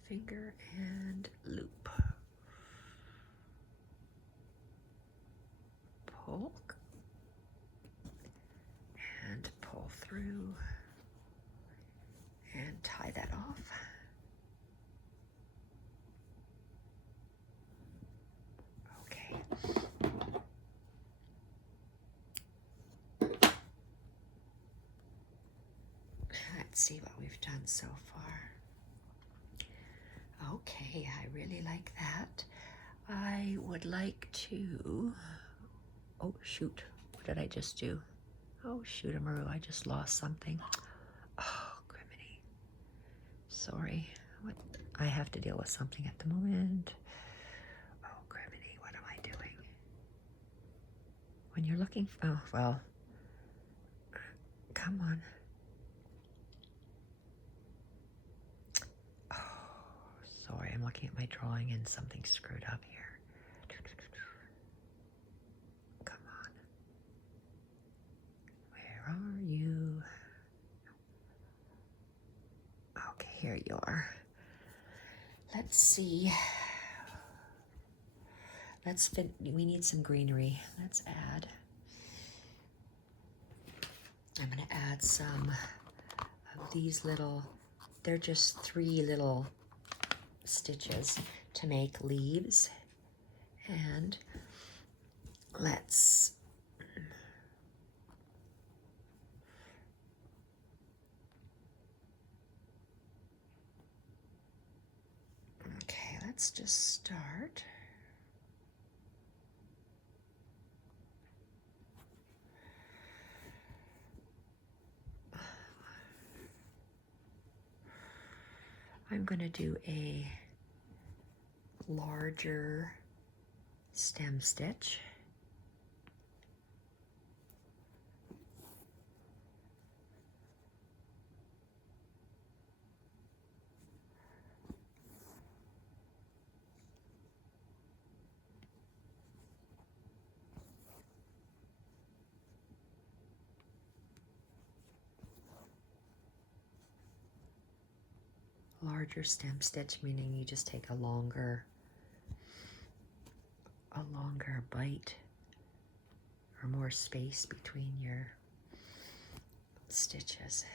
finger, and loop. Pull and pull through and tie that off. Okay. Let's see what we've done so far. Okay, I really like that. I would like to, oh shoot, what did I just do? Oh shoot-a-maroo, I just lost something. Oh, criminy. Sorry, I have to deal with something at the moment. Oh, criminy, what am I doing? When you're looking for, oh, well, come on. Oh, sorry, I'm looking at my drawing and something's screwed up here. Come on. Where are you? Okay, here you are. Let's see. We need some greenery. Let's add. I'm gonna add some of these little, they're just 3 little stitches to make leaves. And let's let's just start. I'm going to do a larger stem stitch. Larger stem stitch, meaning you just take a longer bite or more space between your stitches.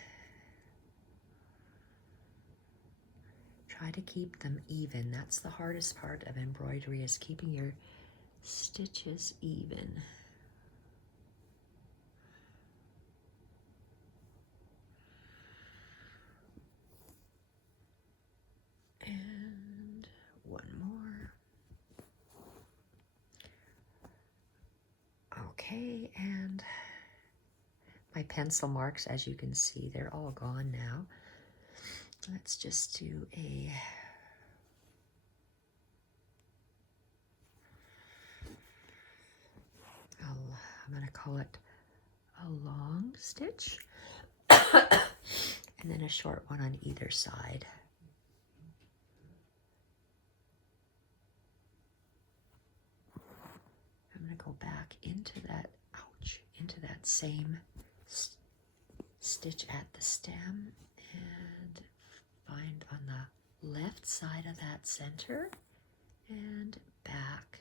Try to keep them even. That's the hardest part of embroidery, is keeping your stitches even. And Okay, and my pencil marks, as you can see, they're all gone now. Let's just do I'm going to call it a long stitch, and then a short one on either side. I'm going to go back into that, into that same stitch at the stem and find on the left side of that center and back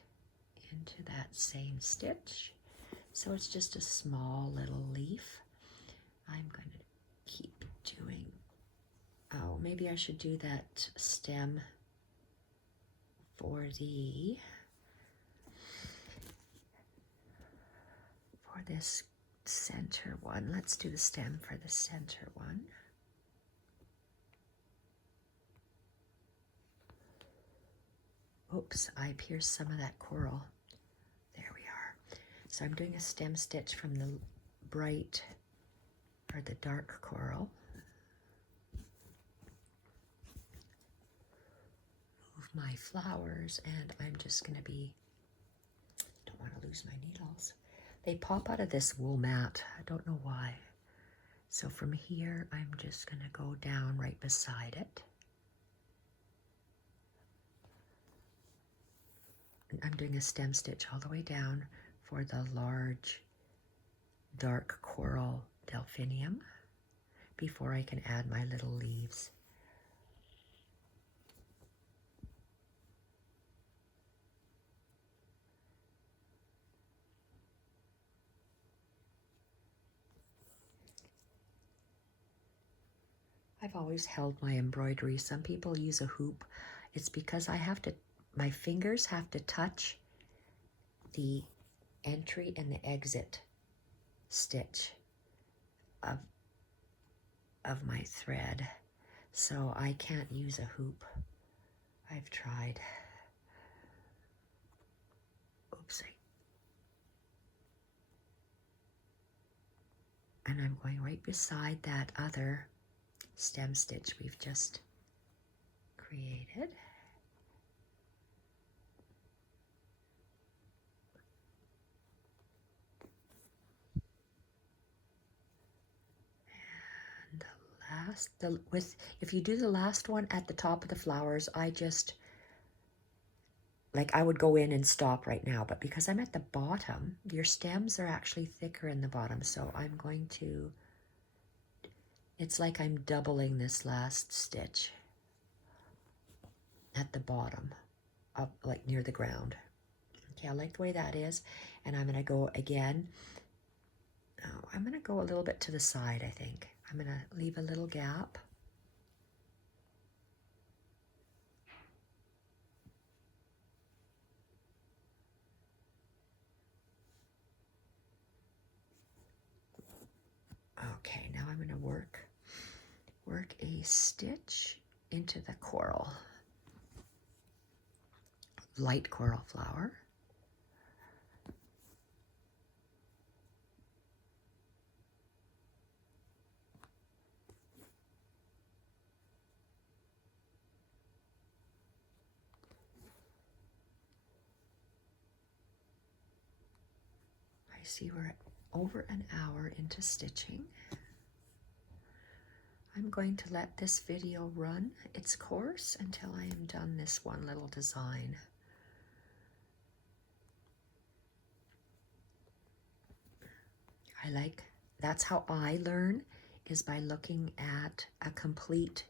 into that same stitch. So it's just a small little leaf. I'm going to keep doing, oh, maybe I should do that stem for this center one. Let's do the stem for the center one. Oops, I pierced some of that coral. There we are. So I'm doing a stem stitch from the bright or the dark coral. Move my flowers, and I'm just going to don't want to lose my needles. They pop out of this wool mat. I don't know why. So from here, I'm just going to go down right beside it. I'm doing a stem stitch all the way down for the large dark coral delphinium before I can add my little leaves. I've always held my embroidery. Some people use a hoop. It's because my fingers have to touch the entry and the exit stitch of my thread. So I can't use a hoop. I've tried. Oopsie. And I'm going right beside that other stem stitch we've just created. If you do the last one at the top of the flowers, I would go in and stop right now, but because I'm at the bottom, your stems are actually thicker in the bottom, so I'm going to, it's like I'm doubling this last stitch at the bottom, up like near the ground. Okay, I like the way that is, and I'm going to go again. Oh, I'm going to go a little bit to the side, I think. I'm going to leave a little gap. Okay, now I'm going to work a stitch into the coral, light coral flower. I see we're over an hour into stitching. I'm going to let this video run its course until I am done this one little design. That's how I learn, is by looking at a complete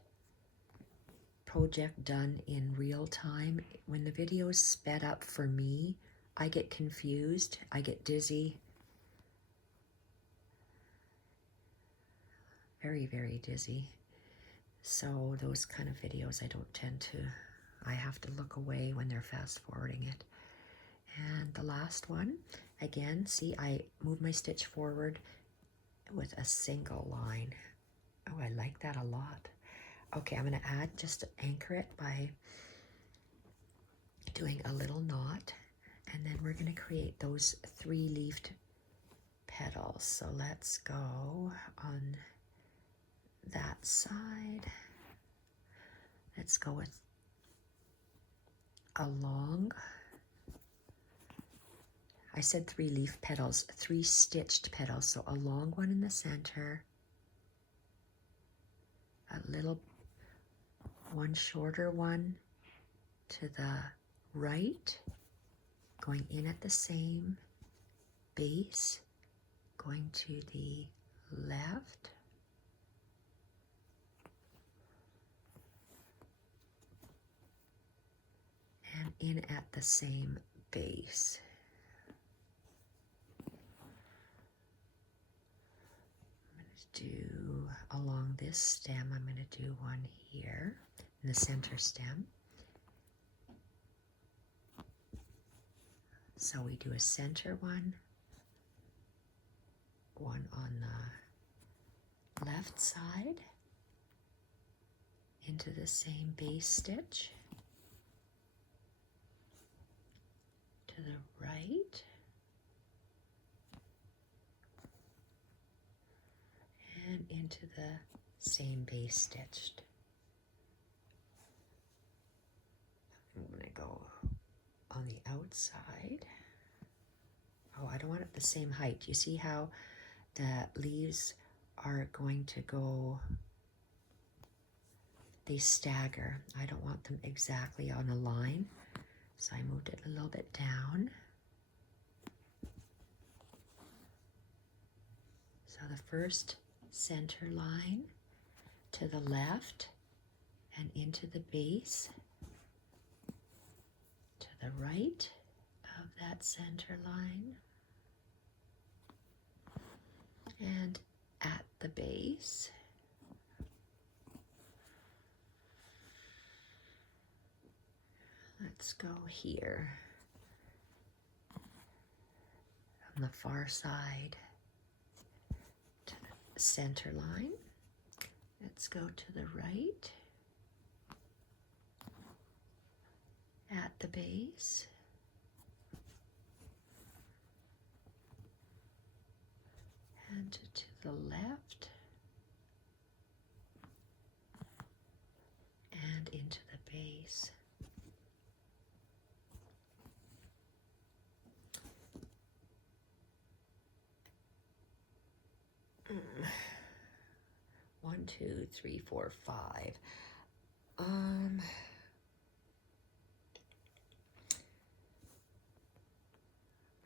project done in real time. When the video is sped up for me, I get confused, I get dizzy. Very, very dizzy. So those kind of videos I have to look away when they're fast forwarding it. And the last one, again, see, I move my stitch forward with a single line. Oh, I like that a lot. Okay, I'm going to add, just to anchor it by doing a little knot, and then we're going to create those 3-leafed petals. So let's go on that side. Let's go with a long, I said 3 leaf petals, 3 stitched petals. So a long one in the center, a little one shorter one to the right, going in at the same base, going to the left, and in at the same base. I'm going to do along this stem, I'm going to do one here in the center stem. So we do a center one, one on the left side, into the same base stitch, to the right, and into the same base stitched. I'm going to go on the outside. Oh, I don't want it the same height. You see how the leaves are going to go, they stagger. I don't want them exactly on a line, so I moved it a little bit down. So the first center line to the left and into the base, to the right of that center line, and at the base. Let's go here on the far side to the center line. Let's go to the right at the base, and to the left and into the base. One, two, three, four, 5.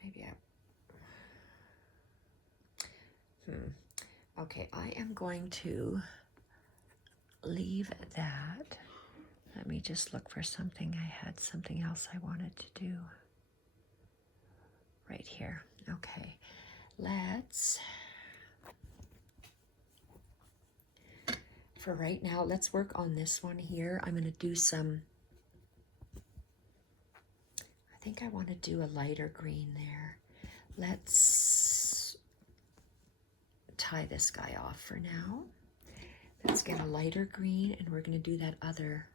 Maybe okay, I am going to leave that. Let me just look for something. I had something else I wanted to do right here. Okay, let's, for right now, let's work on this one here. I'm going to do some, I think I want to do a lighter green there. Let's tie this guy off for now. Let's get a lighter green, and we're going to do that other.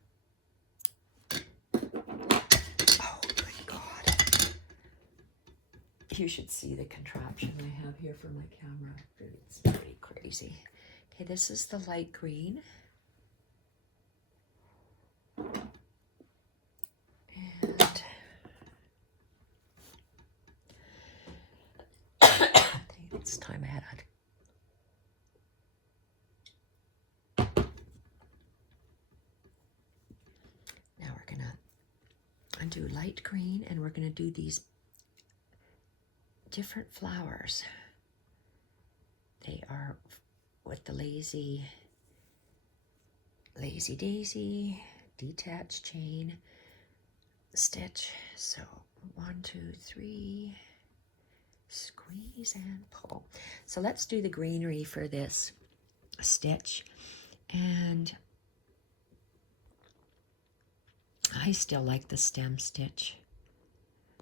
Oh, good God. You should see the contraption I have here for my camera. It's pretty crazy. Okay, this is the light green. And I think it's time I had Now we're gonna do light green, and we're gonna do these different flowers. They are with the lazy daisy detached chain stitch. So 1, 2, 3, squeeze and pull. So let's do the greenery for this stitch. And I still like the stem stitch.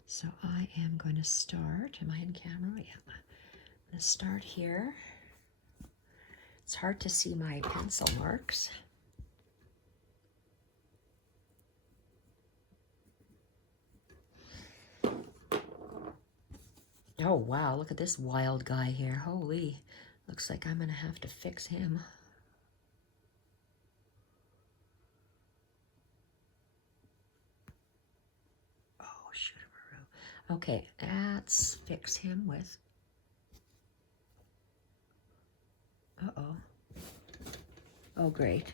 So I am going to start, am I in camera? Yeah. I'm going to start here. It's hard to see my pencil marks. Oh, wow, look at this wild guy here. Holy, looks like I'm gonna have to fix him. Oh, shoot him. Okay, let's fix him with... Uh-oh. Oh, great.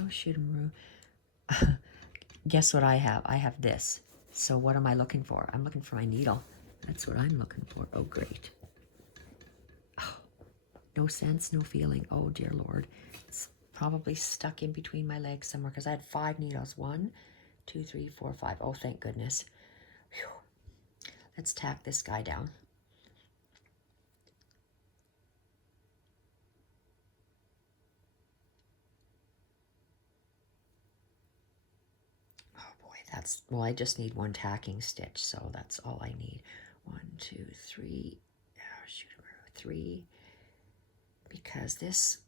Oh, shoot him. Guess what I have? I have this. So what am I looking for? I'm looking for my needle. That's what I'm looking for. Oh, great. Oh, no sense, no feeling. Oh, dear Lord. It's probably stuck in between my legs somewhere because I had 5 needles. 1, 2, 3, 4, 5. Oh, thank goodness. Whew. Let's tack this guy down. Oh boy, that's, well, I just need 1 tacking stitch, so that's all I need. 1, 2, 3, oh, shoot, 3, because this,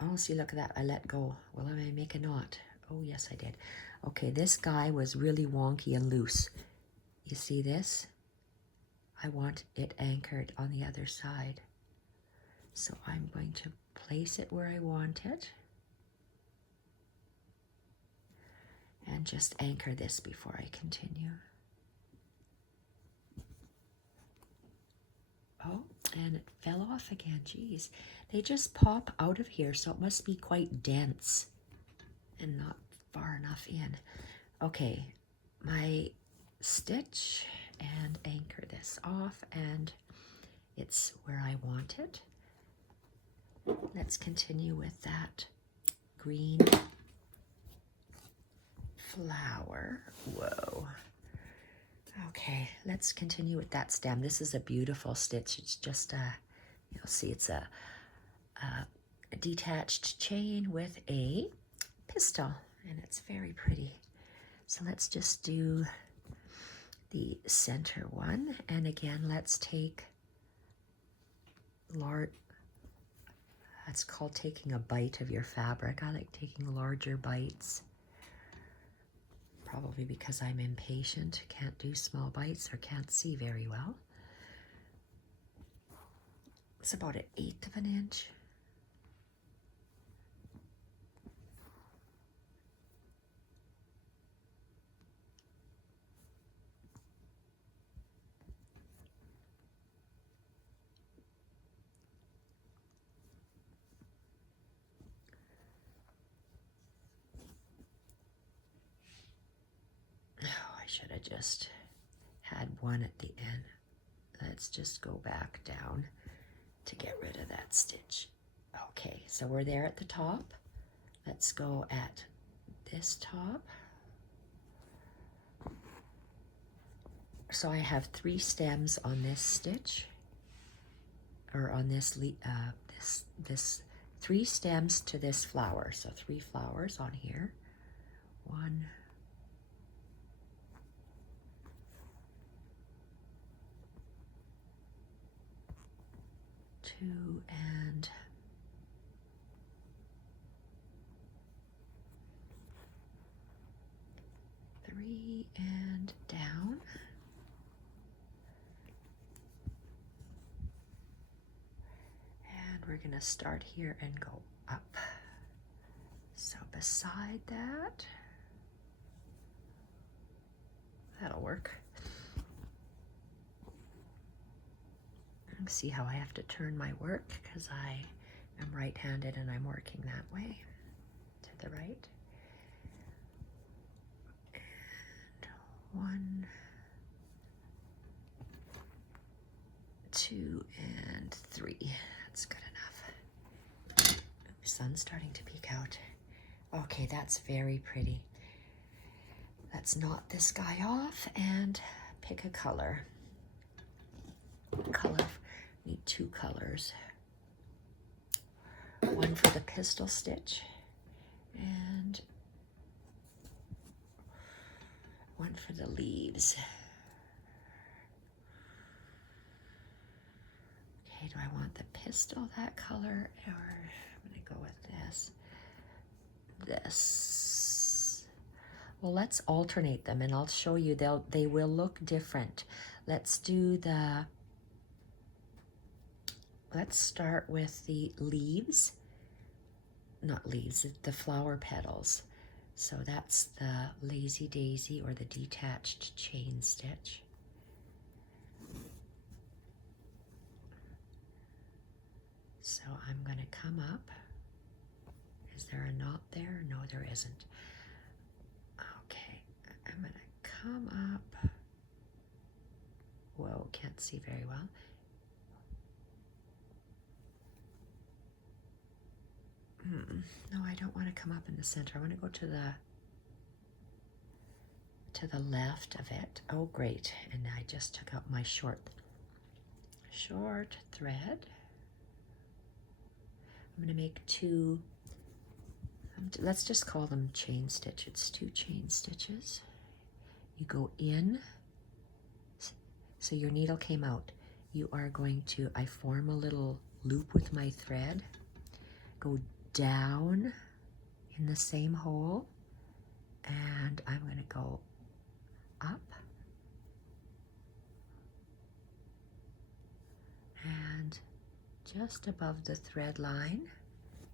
oh, see, look at that, I let go. Will I make a knot? Oh, yes, I did. Okay, this guy was really wonky and loose. You see this? I want it anchored on the other side. So I'm going to place it where I want it. And just anchor this before I continue. Oh, and it fell off again. Geez, they just pop out of here, so it must be quite dense and not far enough in. Okay, my stitch, and anchor this off, and it's where I want it. Let's continue with that green flower. Whoa. Okay, let's continue with that stem. This is a beautiful stitch. It's just a, you'll see it's a detached chain with a pistil, and it's very pretty. So let's just do the center one, and again, let's take that's called taking a bite of your fabric. I like taking larger bites. Probably because I'm impatient, can't do small bites or can't see very well. It's about 1/8 of an inch. Oh, I should have just had one at the end. Let's just go back down to get rid of that stitch. Okay, so we're there at the top. Let's go at this top. So I have 3 stems on this stitch, or on this 3 stems to this flower. So 3 flowers on here. 1, 2, and 3, and down. And we're going to start here and go up. So beside that, that'll work. See how I have to turn my work because I am right-handed and I'm working that way to the right. And 1, 2, and 3. That's good enough. Sun's starting to peek out. Okay, that's very pretty. Let's knot this guy off and pick a color. Need 2 colors. 1 for the pistil stitch and 1 for the leaves. Okay, do I want the pistil that color, or I'm gonna go with this? This. Well, let's alternate them and I'll show you they will look different. Let's do the let's start with the leaves, not leaves, the flower petals. So that's the lazy daisy or the detached chain stitch. So I'm going to come up. Is there a knot there? No, there isn't. Okay, I'm going to come up. Whoa, can't see very well. No, I don't want to come up in the center. I want to go to the left of it. Oh, great. And I just took out my short thread. I'm going to make two, let's just call them chain stitch. It's 2 chain stitches. You go in, so your needle came out. You are going to, I form a little loop with my thread, go down in the same hole, and I'm going to go up and just above the thread line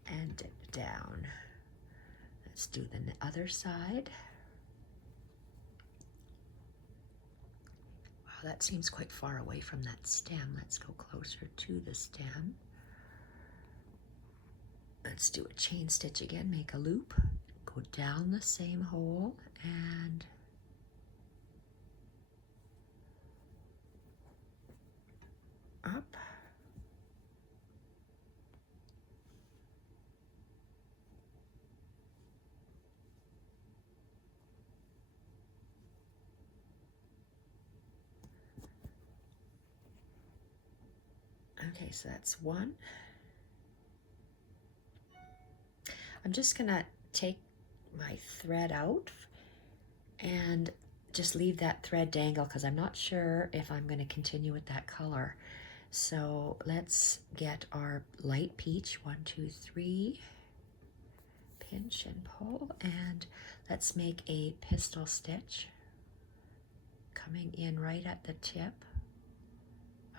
and down. Let's do the other side. Wow, that seems quite far away from that stem. Let's go closer to the stem. Let's do a chain stitch again, make a loop, go down the same hole and up. Okay, so that's one. I'm just gonna take my thread out and just leave that thread dangle because I'm not sure if I'm going to continue with that color. So let's get our light peach, 1, 2, 3, pinch and pull, and let's make a pistol stitch coming in right at the tip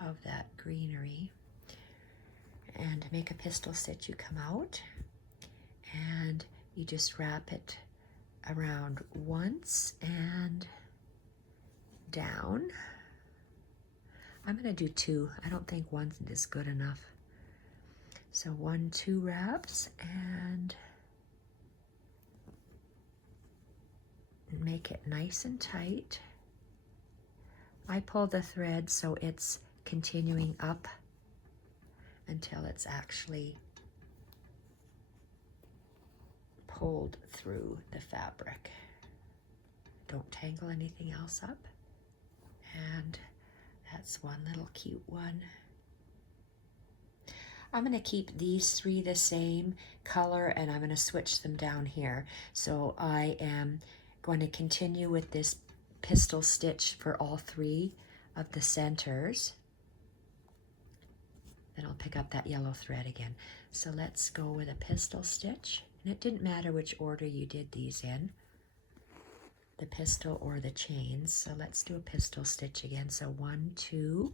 of that greenery. And to make a pistol stitch, you come out and you just wrap it around once and down. I'm going to do 2. I don't think 1 is good enough. So 1, 2 wraps and make it nice and tight. I pull the thread so it's continuing up until it's actually pulled through the fabric. Don't tangle anything else up. And that's one little cute one. I'm going to keep these 3 the same color and I'm going to switch them down here. So I am going to continue with this pistol stitch for all 3 of the centers. Then I'll pick up that yellow thread again. So let's go with a pistol stitch. And it didn't matter which order you did these in, the pistol or the chains. So let's do a pistol stitch again. So 1, 2,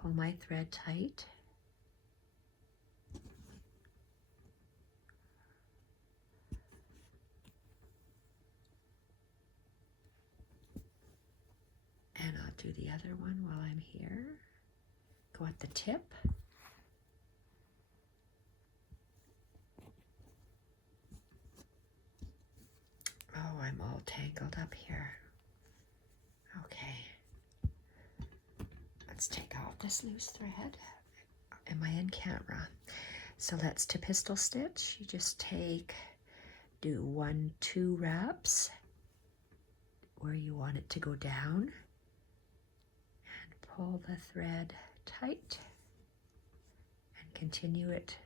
pull my thread tight, and I'll do the other one while I'm here. Go at the tip. Oh, I'm all tangled up here. Okay. Let's take off this loose thread. Am I in camera? So let's to pistol stitch. You just do 1, 2 wraps where you want it to go down and pull the thread tight and continue it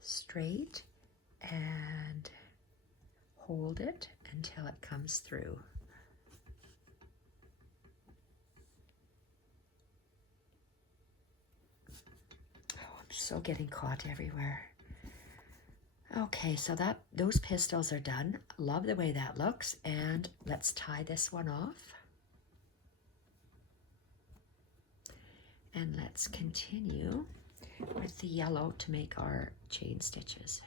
straight and hold it until it comes through. Oh, I'm still getting caught everywhere. Okay, so those pistils are done. Love the way that looks, and let's tie this one off. And let's continue with the yellow to make our chain stitches.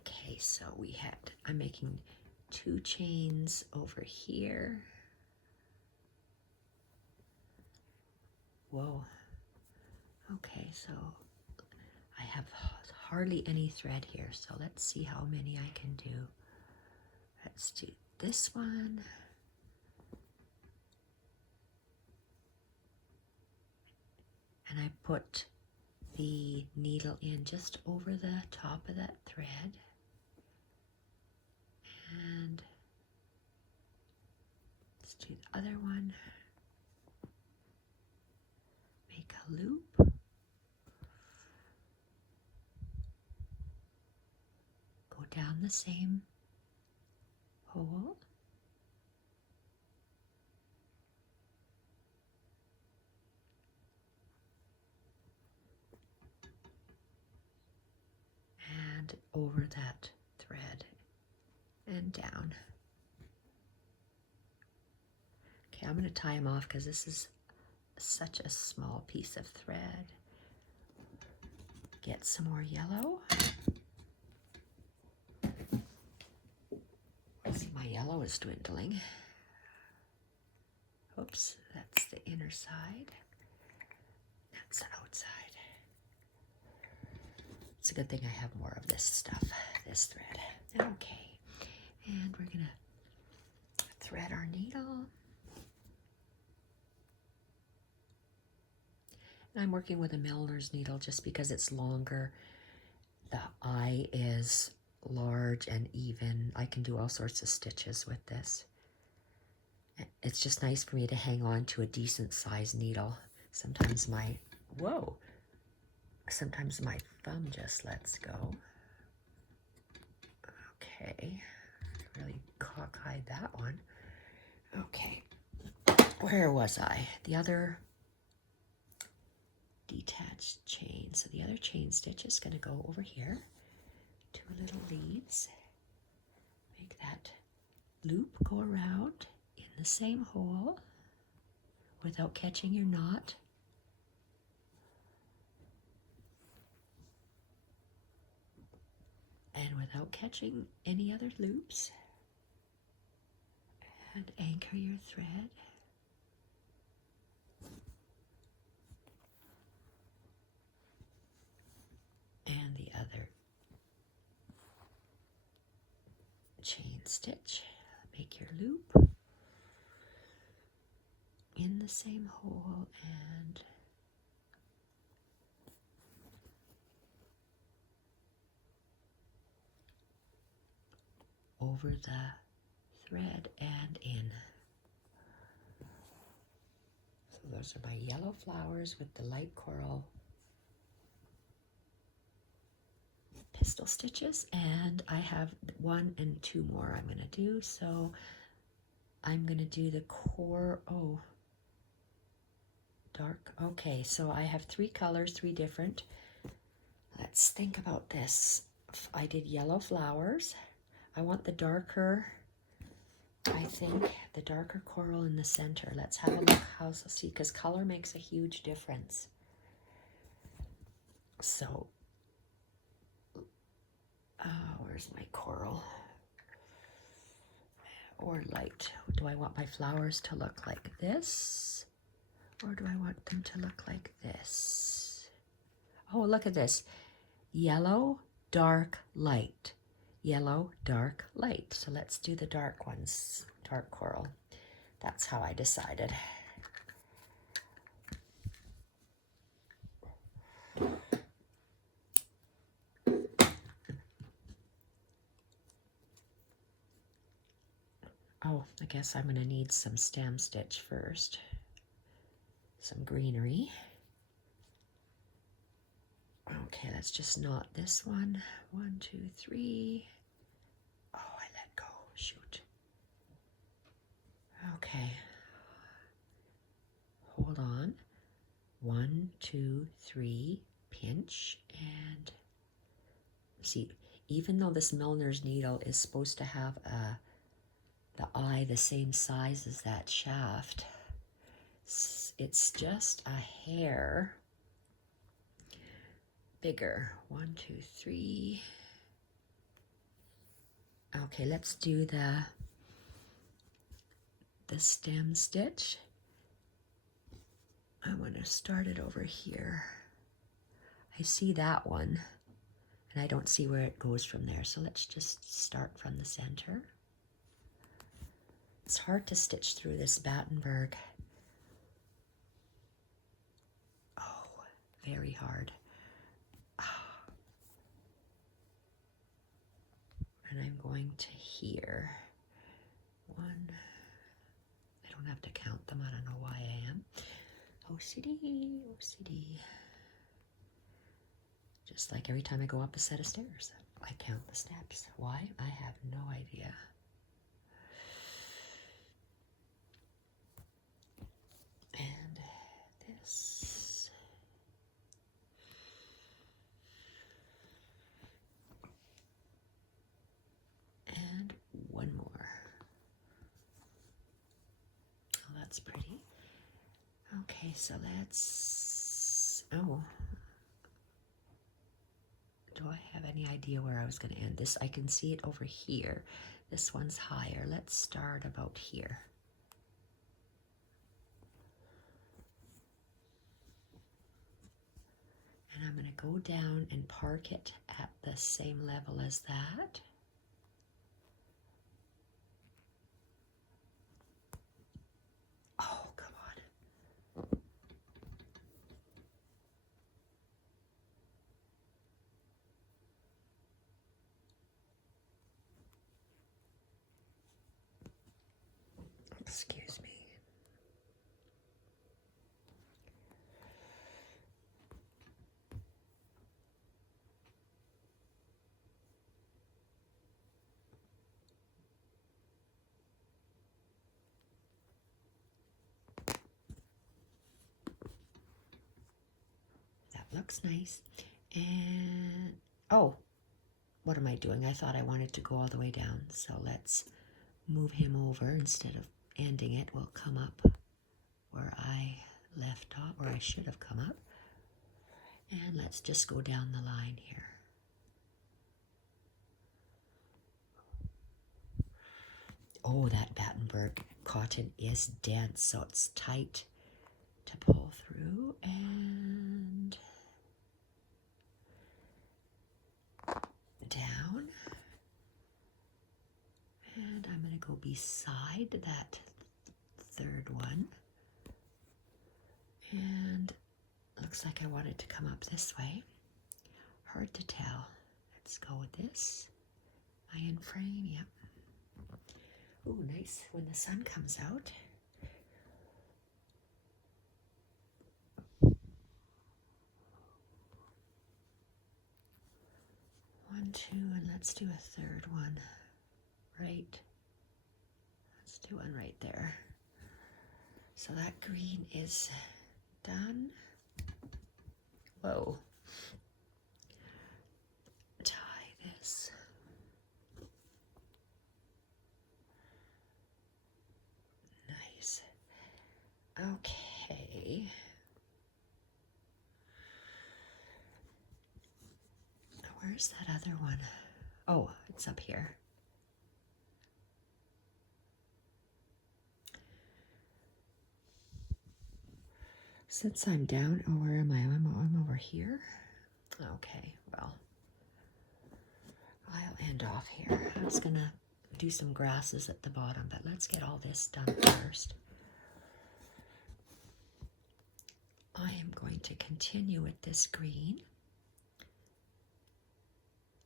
Okay, so I'm making 2 chains over here. Whoa. Okay, so I have hardly any thread here, so let's see how many I can do. Let's do this one. And I put the needle in just over the top of that thread. And let's do the other one. Make a loop. Go down the same hole. And over that thread and down. Okay, I'm going to tie them off because this is such a small piece of thread. Get some more yellow. See, my yellow is dwindling. Oops, that's the inner side. That's the outside. It's a good thing I have more of this stuff, this thread. Okay, and we're gonna thread our needle. And I'm working with a milliner's needle just because it's longer. The eye is large and even. I can do all sorts of stitches with this. It's just nice for me to hang on to a decent size needle. Sometimes my thumb just lets go. Okay, really cockeyed that one. Okay, where was I? The other detached chain. So the other chain stitch is going to go over here. 2 little leads. Make that loop go around in the same hole without catching your knot. And without catching any other loops. And anchor your thread. And the other chain stitch. Make your loop in the same hole and over the thread and in. So those are my yellow flowers with the light coral pistol stitches, and I have 1 and 2 more I'm going to do. So I'm going to do the core, dark. Okay, so I have 3 colors, 3 different. Let's think about this. I did yellow flowers. I want the darker, I think, the darker coral in the center. Let's have a look how, see, because color makes a huge difference. So, where's my coral? Or light. Do I want my flowers to look like this? Or do I want them to look like this? Oh, look at this. Yellow, dark, light. Yellow, dark, light. So let's do the dark ones, dark coral. That's how I decided. Oh, I guess I'm going to need some stem stitch first. Some greenery. Okay, let's just knot this one. 1, 2, 3. Oh, I let go. Shoot. Okay. Hold on. 1, 2, 3, pinch, and see, even though this milliner's needle is supposed to have the eye the same size as that shaft, it's just a hair bigger. 1, 2, 3. Okay, let's do the stem stitch. I want to start it over here. I see that one, and I don't see where it goes from there, so let's just start from the center. It's hard to stitch through this Battenberg. Oh, very hard. And I'm going to here. 1. I don't have to count them. I don't know why I am. OCD, OCD. Just like every time I go up a set of stairs, I count the steps. Why? I have no idea. And this. And one more. Oh, that's pretty. Okay, so let's, oh. Do I have any idea where I was going to end this? I can see it over here. This one's higher. Let's start about here. And I'm going to go down and park it at the same level as that. Oh, come on. Excuse me. That looks nice. And, oh, what am I doing? I thought I wanted to go all the way down. So let's move him over. Instead of ending it, we'll come up where I left off, where I should have come up. And let's just go down the line here. Oh, that Battenberg cotton is dense, so it's tight to pull through. And down. And I'm going to go beside that third one. And looks like I want it to come up this way. Hard to tell. Let's go with this. Iron frame, yep. Ooh, nice when the sun comes out. One, two, and let's do a third one. Right. Let's do one right there. So that green is done. Whoa. Tie this. Nice. Okay. Where's that other one? Oh, it's up here. Since I'm down, oh, where am I? I'm over here. Okay, well, I'll end off here. I was gonna do some grasses at the bottom, but let's get all this done first. I am going to continue with this green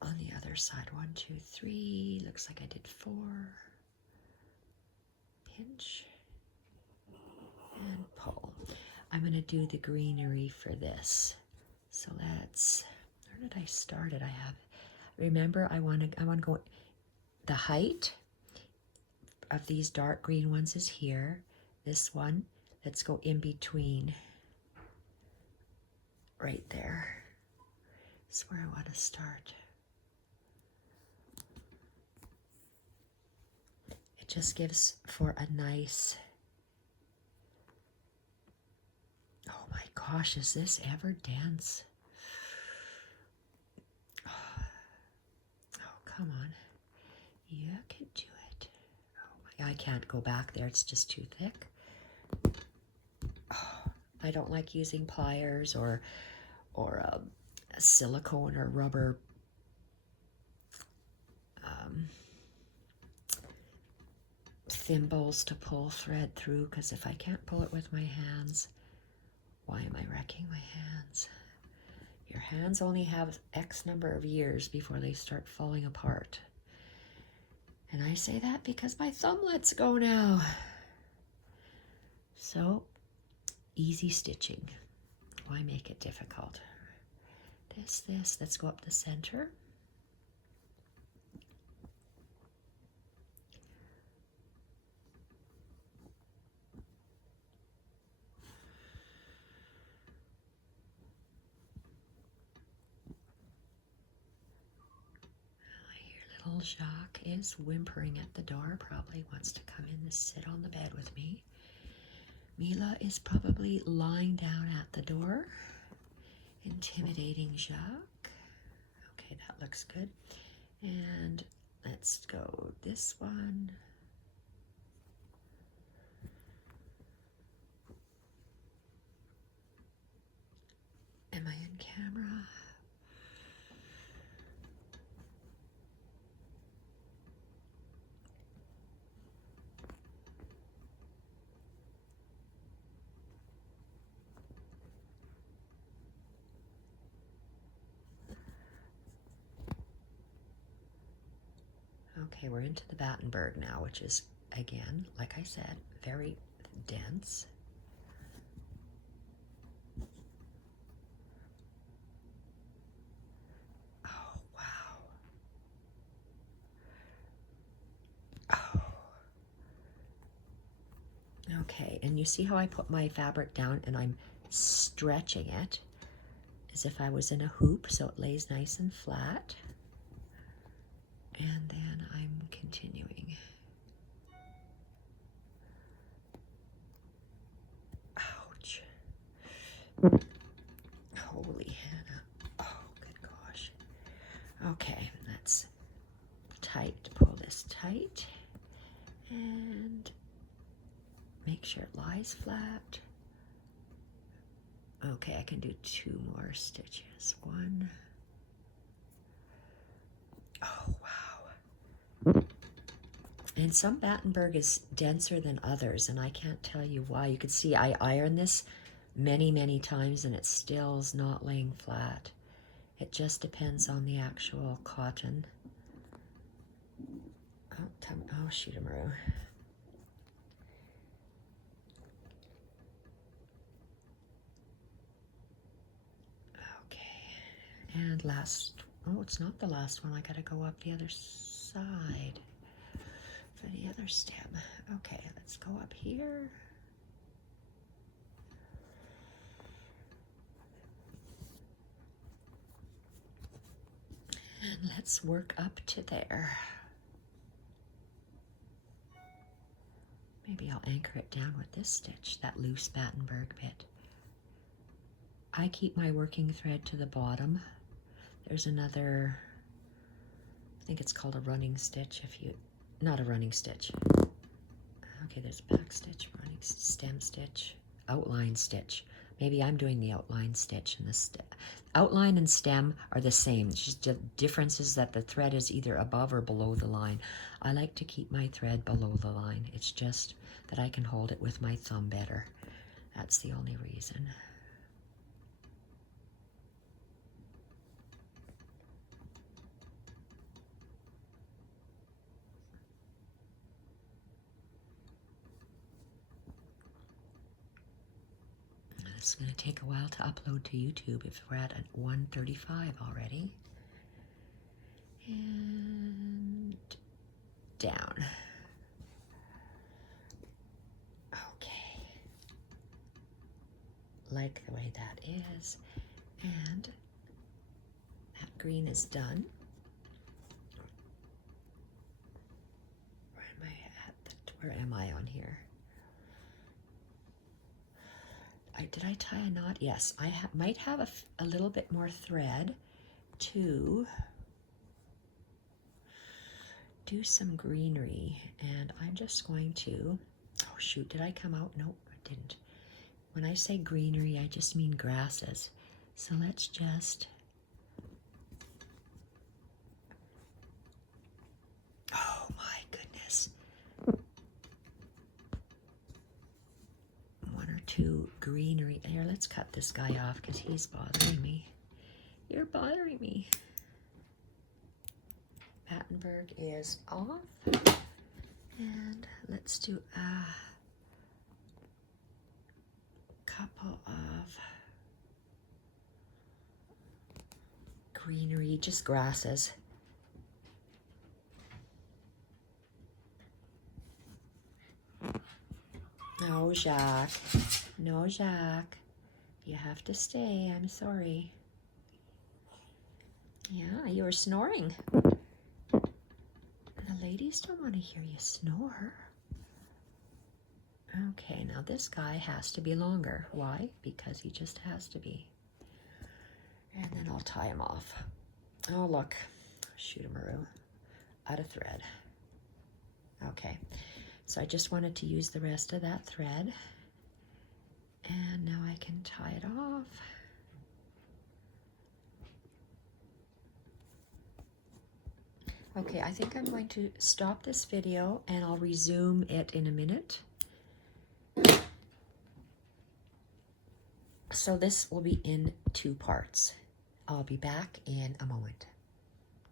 on the other side. 1, 2, 3. Looks like I did 4. Pinch and pull. I'm going to do the greenery for this. So let's, where did I start it? Remember, I want to go, the height of these dark green ones is here. This one, let's go in between. right there is where I want to start. It just gives for a nice, oh my gosh, is this ever dense? Oh, come on. You can do it. Oh my, I can't go back there. It's just too thick. Oh, I don't like using pliers or silicone or rubber thimbles to pull thread through, because if I can't pull it with my hands, why am I wrecking my hands? Your hands only have X number of years before they start falling apart. And I say that because my thumb lets go now. So, easy stitching. Why make it difficult? This, let's go up the center. Little Jacques is whimpering at the door, probably wants to come in to sit on the bed with me. Mila is probably lying down at the door, intimidating Jacques. Okay, that looks good. And let's go this one. Am I in camera? Okay, we're into the Battenberg now, which is, again, like I said, very dense. Oh, wow. Oh. Okay, and you see how I put my fabric down and I'm stretching it as if I was in a hoop, so it lays nice and flat. And then I'm continuing. Ouch. Holy Hannah. Oh, good gosh. Okay, let's pull this tight. And make sure it lies flat. Okay, I can do 2 more stitches. 1. Oh, wow. And some Battenberg is denser than others, and I can't tell you why. You can see I ironed this many, many times, and it still is not laying flat. It just depends on the actual cotton. Oh, shoot-a-maroo. Okay, and last, oh, it's not the last one. I gotta go up the other side for the other stem. Okay, let's go up here. And let's work up to there. Maybe I'll anchor it down with this stitch, that loose Battenberg bit. I keep my working thread to the bottom. There's another, I think it's called a running stitch, not a running stitch. Okay, there's a back stitch, running stem stitch, outline stitch. Maybe I'm doing the outline stitch, and the outline and stem are the same. It's just the difference is that the thread is either above or below the line. I like to keep my thread below the line. It's just that I can hold it with my thumb better. That's the only reason. It's going to take a while to upload to YouTube if we're at 1:35 already. And down. Okay. Like the way that is. And that green is done. Where am I at? Where am I on here? Did I tie a knot? Yes, I might have a little bit more thread to do some greenery, and I'm just going to, oh shoot, did I come out? No, I didn't. When I say greenery, I just mean grasses. So let's just, oh my goodness. One or two greenery. Here, let's cut this guy off because he's bothering me. You're bothering me. Battenberg is off. And let's do a couple of greenery, just grasses. No, Jacques. No, Jacques. You have to stay. I'm sorry. Yeah, you were snoring. The ladies don't want to hear you snore. Okay, now this guy has to be longer. Why? Because he just has to be. And then I'll tie him off. Oh, look. Shoot-a-maroo. Out of thread. Okay. So I just wanted to use the rest of that thread. And now I can tie it off. Okay, I think I'm going to stop this video and I'll resume it in a minute. So this will be in 2 parts. I'll be back in a moment.